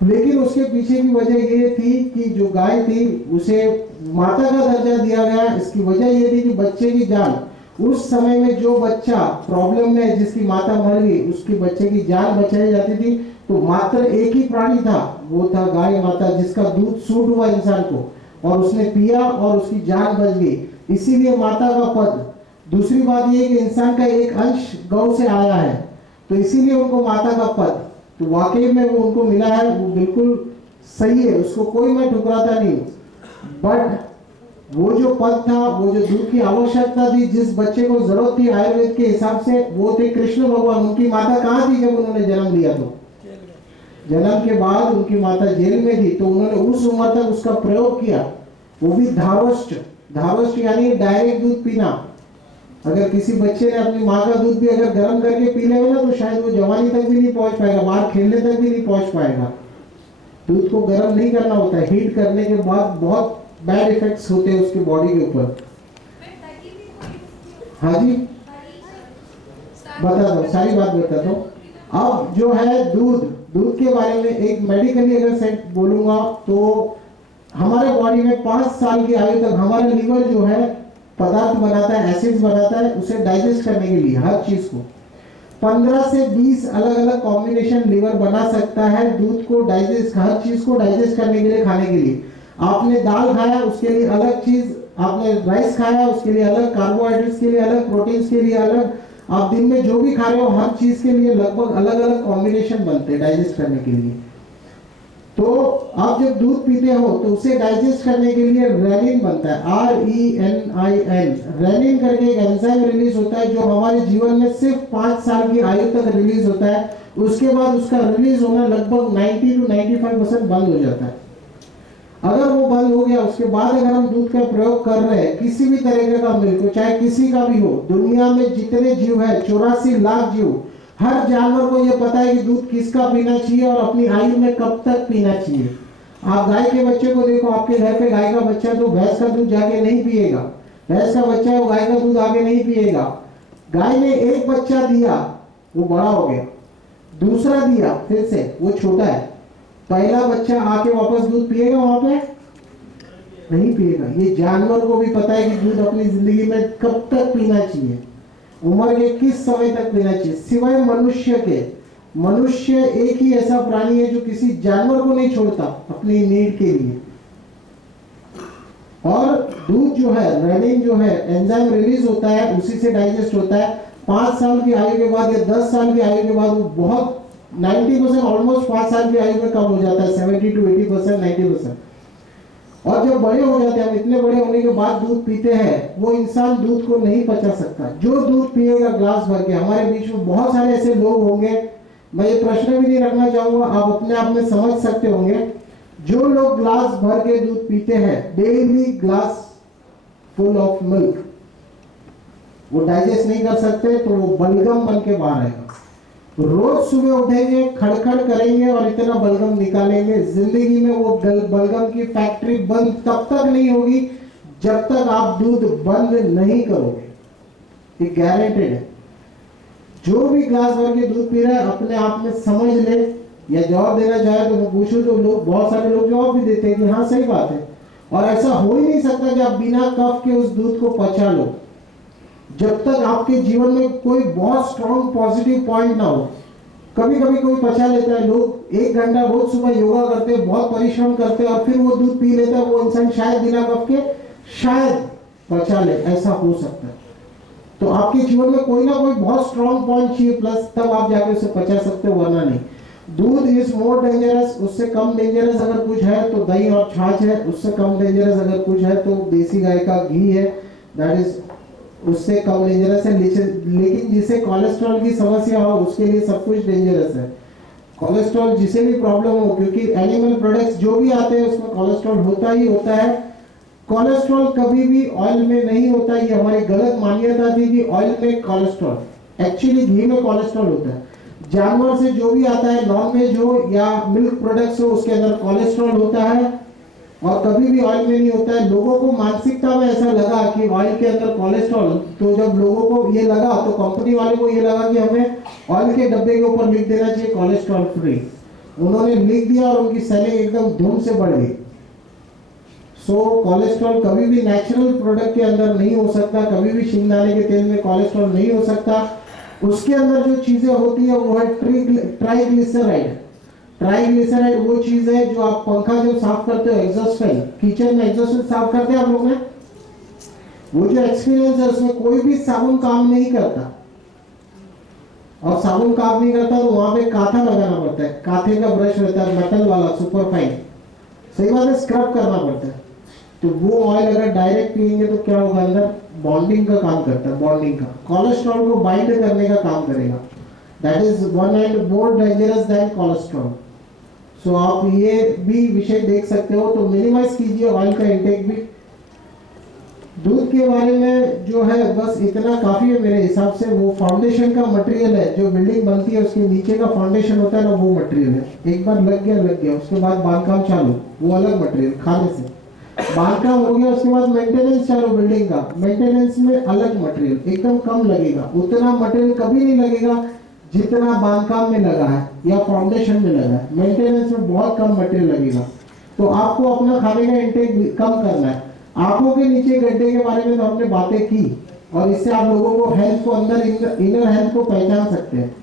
लेकिन उसके पीछे की वजह ये थी कि जो गाय थी उसे माता का दर्जा दिया गया। इसकी वजह ये थी कि बच्चे की जान, उस समय में जो बच्चा प्रॉब्लम में जिसकी माता मर गई, उसके बच्चे की जान बचाई जाती थी। तो मात्र एक ही प्राणी था, वो था गाय माता, जिसका दूध सूट हुआ इंसान को और उसने पिया और उसकी जान बच गई, इसीलिए माता का पद। दूसरी बात ये कि इंसान का एक अंश गौ से आया है, तो इसीलिए उनको माता का पद। तो वाकई में वो उनको मिला है, वो बिल्कुल सही है, उसको कोई मैं ठुकराता नहीं। बट वो जो पद था, वो जो दूध की आवश्यकता थी, जिस बच्चे को जरूरत थी आयुर्वेद के हिसाब से, वो थे कृष्ण भगवान। उनकी माता कहाँ थी जब उन्होंने जन्म लिया? तो जन्म के बाद उनकी माता जेल में थी, तो उन्होंने उस उम्र तक उसका प्रयोग किया, वो भी धावष्ट। धावष्ट यानी डायरेक्ट दूध पीना। अगर किसी बच्चे ने अपनी माँ का दूध भी अगर गर्म करके पी लेगा ना, तो शायद वो जवानी तक भी नहीं पहुंच पाएगा, बाहर खेलने तक भी नहीं पहुंच पाएगा। दूध को गर्म नहीं करना होता है, हीट करने के बाद बहुत बैड इफेक्ट्स होते हैं उसकी बॉडी के ऊपर। हाँ जी, बता दो, सारी बात बता दो। अब जो है दूध के बारे में एक मेडिकली अगर सेट बोलूंगा तो हमारे बॉडी में 5 साल की आयु तक हमारा लीवर जो है पदार्थ बनाता है, एसिड्स बनाता है उसे डाइजेस्ट करने के लिए हर चीज को 15 से 20 अलग अलग कॉम्बिनेशन लीवर बना सकता है दूध को डाइजेस्ट, हर चीज को डाइजेस्ट करने के लिए, खाने के लिए। आपने दाल खाया उसके लिए अलग चीज, आपने राइस खाया उसके लिए अलग, कार्बोहाइड्रेट्स के लिए अलग, प्रोटीन्स के लिए अलग, आप दिन में जो भी खा रहे हो हर चीज के लिए लगभग अलग अलग कॉम्बिनेशन बनते हैं डाइजेस्ट करने के लिए। तो आप जब दूध पीते हो तो उसे डाइजेस्ट करने के लिए रेनिन बनता है, RENIN। रेनिन करके एक एंजाइम रिलीज होता है जो हमारे जीवन में सिर्फ 5 साल की आयु तक रिलीज होता है। उसके बाद उसका रिलीज होना लगभग 90 to 95% बंद हो जाता है। अगर वो बंद हो गया उसके बाद अगर हम दूध का प्रयोग कर रहे हैं किसी भी तरीके का मिल्क, चाहे किसी का भी हो, दुनिया में जितने जीव है 84 लाख जीव, हर जानवर को ये पता है कि दूध किसका पीना चाहिए और अपनी आयु में कब तक पीना चाहिए। आप गाय के बच्चे को देखो, आपके घर पे गाय का बच्चा तो भैंस का दूध जाके नहीं पिएगा, भैंस का बच्चा है वो गाय का दूध आके नहीं पिएगा। गाय ने एक बच्चा दिया वो बड़ा हो गया, दूसरा दिया फिर से वो छोटा है, पहला बच्चा आके वापस दूध पिएगा वहां पे? नहीं पिएगा। ये जानवर को भी पता है कि दूध अपनी जिंदगी में कब तक पीना चाहिए, उम्र के किस समय तक पीना चाहिए, सिवाय मनुष्य के। मनुष्य एक ही ऐसा प्राणी है जो किसी जानवर को नहीं छोड़ता अपनी नीड के लिए। और दूध जो है, रेनिन जो है एंजाइम रिलीज होता है, उसी से डाइजेस्ट होता है। 5 साल की आयु के बाद या 10 साल की आयु के बाद वो बहुत 90% ऑलमोस्ट 5 साल की आयु में कम हो जाता है, 70 to 80%, 90%। और जब बड़े हो जाते हैं, हम इतने बड़े होने के बाद दूध पीते हैं, वो इंसान दूध को नहीं पचा सकता। जो दूध पिएगा ग्लास भर के, हमारे बीच में बहुत सारे ऐसे लोग होंगे, मैं ये प्रश्न भी नहीं रखना चाहूंगा, आप अपने आप में समझ सकते होंगे, जो लोग ग्लास भर के दूध पीते हैं, daily glass full of milk, वो डाइजेस्ट नहीं कर सकते तो वो बलगम बन के बाहर आएगा। रोज सुबह उठेंगे, खड़खड़ करेंगे और इतना बलगम निकालेंगे, जिंदगी में वो बलगम की फैक्ट्री बंद तब तक नहीं होगी जब तक आप दूध बंद नहीं करोगे। ये गारंटेड है। जो भी ग्लास भर के दूध पी रहा है अपने आप में समझ ले, या जवाब देना चाहे तो मैं पूछूं तो लोग, बहुत सारे लोग जवाब भी देते हैं कि हाँ सही बात है। और ऐसा हो ही नहीं सकता कि आप बिना कफ के उस दूध को पचा लो जब तक आपके जीवन में कोई बहुत स्ट्रॉन्ग पॉजिटिव पॉइंट ना हो। कभी कभी कोई पचा लेता है, लोग 1 घंटा रोज सुबह योगा करते हैं, बहुत परिश्रम करते हैं और फिर वो दूध पी लेता है, वो इंसान शायद बिना कफ के शायद पचा ले, ऐसा हो सकता है। तो आपके जीवन में कोई ना कोई बहुत स्ट्रॉन्ग पॉइंट चाहिए प्लस, तब आप जाके उसे पचा सकते हो, वरना नहीं। दूध इज मोर डेंजरस, उससे कम डेंजरस अगर कुछ है तो दही और छाछ है, उससे कम डेंजरस अगर कुछ है तो देसी गाय का घी है, दैट इज उससे कम डेंजरस है। लेकिन जिसे कोलेस्ट्रॉल की समस्या हो उसके लिए सब कुछ डेंजरस है। कोलेस्ट्रॉल जिसे भी प्रॉब्लम हो, क्योंकि एनिमल प्रोडक्ट्स जो भी आते हैं उसमें कोलेस्ट्रॉल होता ही होता है। कोलेस्ट्रॉल कभी भी ऑयल में नहीं होता, ये हमारी गलत मान्यता थी कि ऑयल में कोलेस्ट्रॉल, एक्चुअली घी में कोलेस्ट्रॉल होता है। जानवर से जो भी आता है, नॉन वेज हो या मिल्क प्रोडक्ट्स हो, उसके अंदर कोलेस्ट्रॉल होता है और कभी भी ऑयल में नहीं होता है। लोगों को मानसिकता में ऐसा लगा कि ऑयल के अंदर कोलेस्ट्रॉल, तो जब लोगों को ये लगा तो कंपनी वाले को ये लगा कि हमें ऑयल के डब्बे के ऊपर लिख देना चाहिए कोलेस्ट्रॉल फ्री। उन्होंने लिख दिया और उनकी सेलिंग एकदम धूम से बढ़ गई। सो कोलेस्ट्रॉल कभी भी नेचुरल प्रोडक्ट के अंदर नहीं हो सकता, कभी भी शिंगदाने के तेल में कोलेस्ट्रॉल नहीं हो सकता। उसके अंदर जो चीजें होती है वो है ट्राइग्लिसराइड। ट्राइग्लिसराइड वो चीज है जो आप पंखा जब साफ करते हो, एग्जॉस्ट फैन, किचन में एग्जॉस्ट फैन साफ करते हैं आप लोग ने, वो जो एक्सपीरियंस है उसमें कोई भी साबुन काम नहीं करता, और साबुन काम नहीं करता तो वहां पे काथा लगाना पड़ता है, काथे का ब्रश रहता है मेटल वाला सुपर फाइन, सही बात है, स्क्रब करना पड़ता है। तो वो ऑयल अगर डायरेक्ट पिएंगे तो क्या होगा, अंदर बॉन्डिंग का काम करता है, बॉन्डिंग का, कोलेस्ट्रॉल को बाइंड करने का काम करेगा। That is one and more dangerous than cholesterol. So आप ये भी विषय देख सकते हो, तो मिनिमाइज कीजिए ऑयल का इंटेक भी। दूध के बारे में जो है बस इतना काफी है मेरे हिसाब से। वो फाउंडेशन का मटेरियल है, जो बिल्डिंग बनती है उसके नीचे का फाउंडेशन होता है ना, वो मटेरियल है। एक बार लग गया, उसके बाद बांधकाम चालू, वो अलग मटेरियल खाने से। बांधकाम हो गया, उसके बाद मेंटेनेंस चालू बिल्डिंग का। मेंटेनेंस में अलग मटेरियल एकदम कम लगेगा, उतना मटेरियल कभी नहीं लगेगा जितना बांधकाम में लगा है या फाउंडेशन में लगा है। मेंटेनेंस में बहुत कम मटेरियल लगेगा। तो आपको अपना खाने का इंटेक कम करना है। आंखों के नीचे गड्ढे के बारे में तो हमने बातें की, और इससे आप लोगों को हेल्थ को अंदर इनर हेल्थ को पहचान सकते हैं।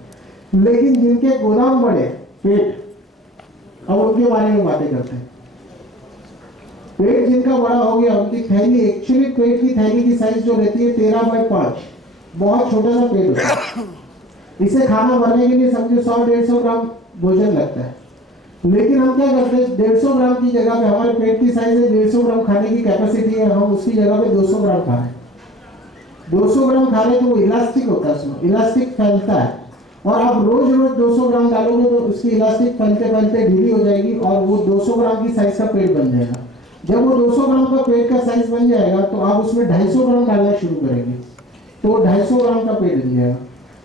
लेकिन जिनके गोदाम बड़े पेट, अब उनके बारे में बातें करते हैं। पेट जिनका बड़ा हो गया, उनकी थैली, एक्चुअली पेट की थैली की साइज जो रहती है 13/5, बहुत छोटा सा पेट होता है। इसे खाना बनने के लिए समझो 100-150 ग्राम भोजन लगता है। लेकिन हम क्या करते हैं, 150 ग्राम की जगह पे, हमारे पेट की साइज है 150 ग्राम खाने की कैपेसिटी है, हम उसकी जगह पे 200 ग्राम खा रहे हैं। 200 ग्राम खा रहे तो वो इलास्टिक होता है, उसमें इलास्टिक फैलता है, और आप रोज रोज 200 ग्राम डालोगे तो उसकी इलास्टिक फैलते फैलते ढीली हो जाएगी और वो 200 ग्राम की साइज का पेट बन जाएगा। जब वो 200 ग्राम का पेट का साइज बन जाएगा तो आप उसमें 250 ग्राम डालना शुरू करेंगे, तो 250 ग्राम का पेट बन जाएगा।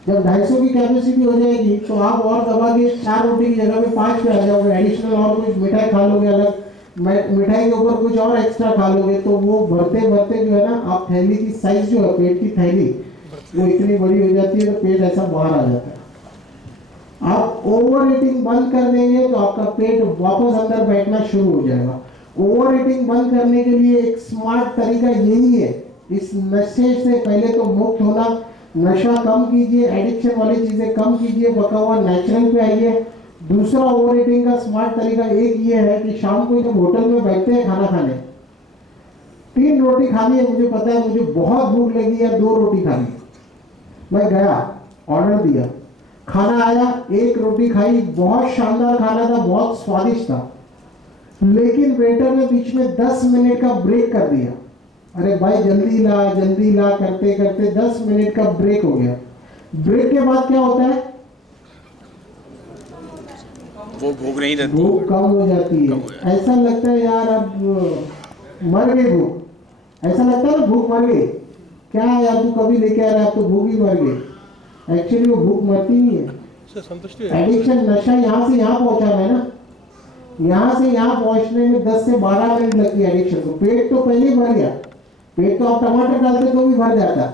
जब 250 की कैपेसिटी हो जाएगी तो आप और दबा के 4 रोटी की जगह पे 5 पे आ जाओगे, एडिशनल और कुछ मिठाई खा लोगे, अलग मिठाई के ऊपर कुछ और एक्स्ट्रा खा लोगे, तो वो भरते भरते जो है ना, आप थैली की साइज जो है, पेट की थैली वो इतनी बड़ी हो जाती है तो पेट ऐसा बाहर आ जाता है। आप ओवर ईटिंग बंद कर देंगे तो आपका पेट वापस अंदर बैठना शुरू हो जाएगा। ओवर ईटिंग बंद करने के लिए एक स्मार्ट तरीका यही है, इस नशे से पहले तो मुक्त होना, नशा कम कीजिए, एडिक्शन वाली चीजें कम कीजिए, बका हुआ नेचुरल पे आइए। दूसरा ओवर ईटिंग का स्मार्ट तरीका एक ये है कि शाम को जब होटल में बैठते हैं खाना खाने, 3 रोटी खानी है, मुझे पता है मुझे बहुत भूख लगी है, 2 रोटी खानी, मैं गया ऑर्डर दिया, खाना आया, 1 रोटी खाई, बहुत शानदार खाना था, बहुत स्वादिष्ट था, लेकिन वेटर ने बीच में 10 मिनट का ब्रेक कर दिया। अरे भाई जल्दी ला करते करते 10 मिनट का ब्रेक हो गया। ब्रेक के बाद क्या होता है, वो भूख नहीं रहती, भूख कम हो जाती है। ऐसा लगता है यार अब मर गई भूख, ऐसा लगता है ना भूख मर गई, क्या है यार तू कभी लेके आ रहा है, अब तो भूख ही मर गई। एक्चुअली वो भूख मरती नहीं है। एडिक्शन, नशा यहाँ से यहाँ पहुंचाना है ना, यहाँ से यहाँ पहुंचने में 10 से 12 मिनट लगती है एडिक्शन को। पेट तो पहले ही भर गया, पेट तो आप टमाटर डालते तो भी भर जाता,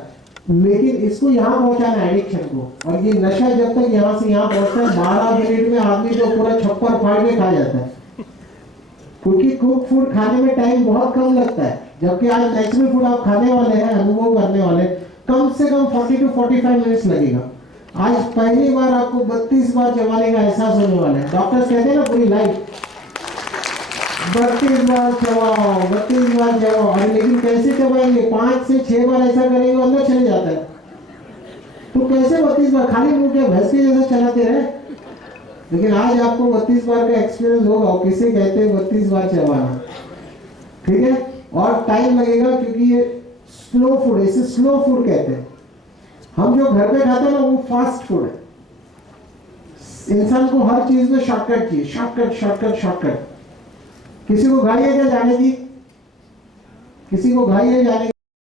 लेकिन इसको यहाँ पहुंचाना है एडिक्शन को। और ये नशा जब तक यहाँ से यहाँ पहुंचता है, 12 मिनट में आदमी तो पूरा छप्पर फाड़ के खा जाता है, क्योंकि कुक फूड खाने में टाइम बहुत कम लगता है। जबकि आज नेचुरल फूड आप खाने वाले हैं, अनुभव करने वाले, कम से कम 40 to 45 मिनट्स लगेगा। आज पहली बार आपको 32 बार चबाने का एहसास होने वाला है। डॉक्टर्स कहते हैं ना पूरी लाइफ 32 बार चबाओ, 32 बार चबाओ। अरे लेकिन कैसे चबाएंगे, 5 से 6 बार ऐसा करेंगे अंदर चले जाता है, तो कैसे 32 बार, खाली मुंह के भैंस के जैसा चलाते रहे। लेकिन आज आपको 32 बार का एक्सपीरियंस होगा, किसे कहते हैं 32 बार चबाना, ठीक है। और टाइम लगेगा क्योंकि ये स्लो फूड है, इसे स्लो फूड कहते हैं। हम जो घर पे खाते हैं ना वो फास्ट फूड है। इंसान को हर चीज में शॉर्टकट चाहिए, शॉर्टकट शॉर्टकट शॉर्टकट। किसी को घाई है क्या जाने की, किसी को घाई है जाने की?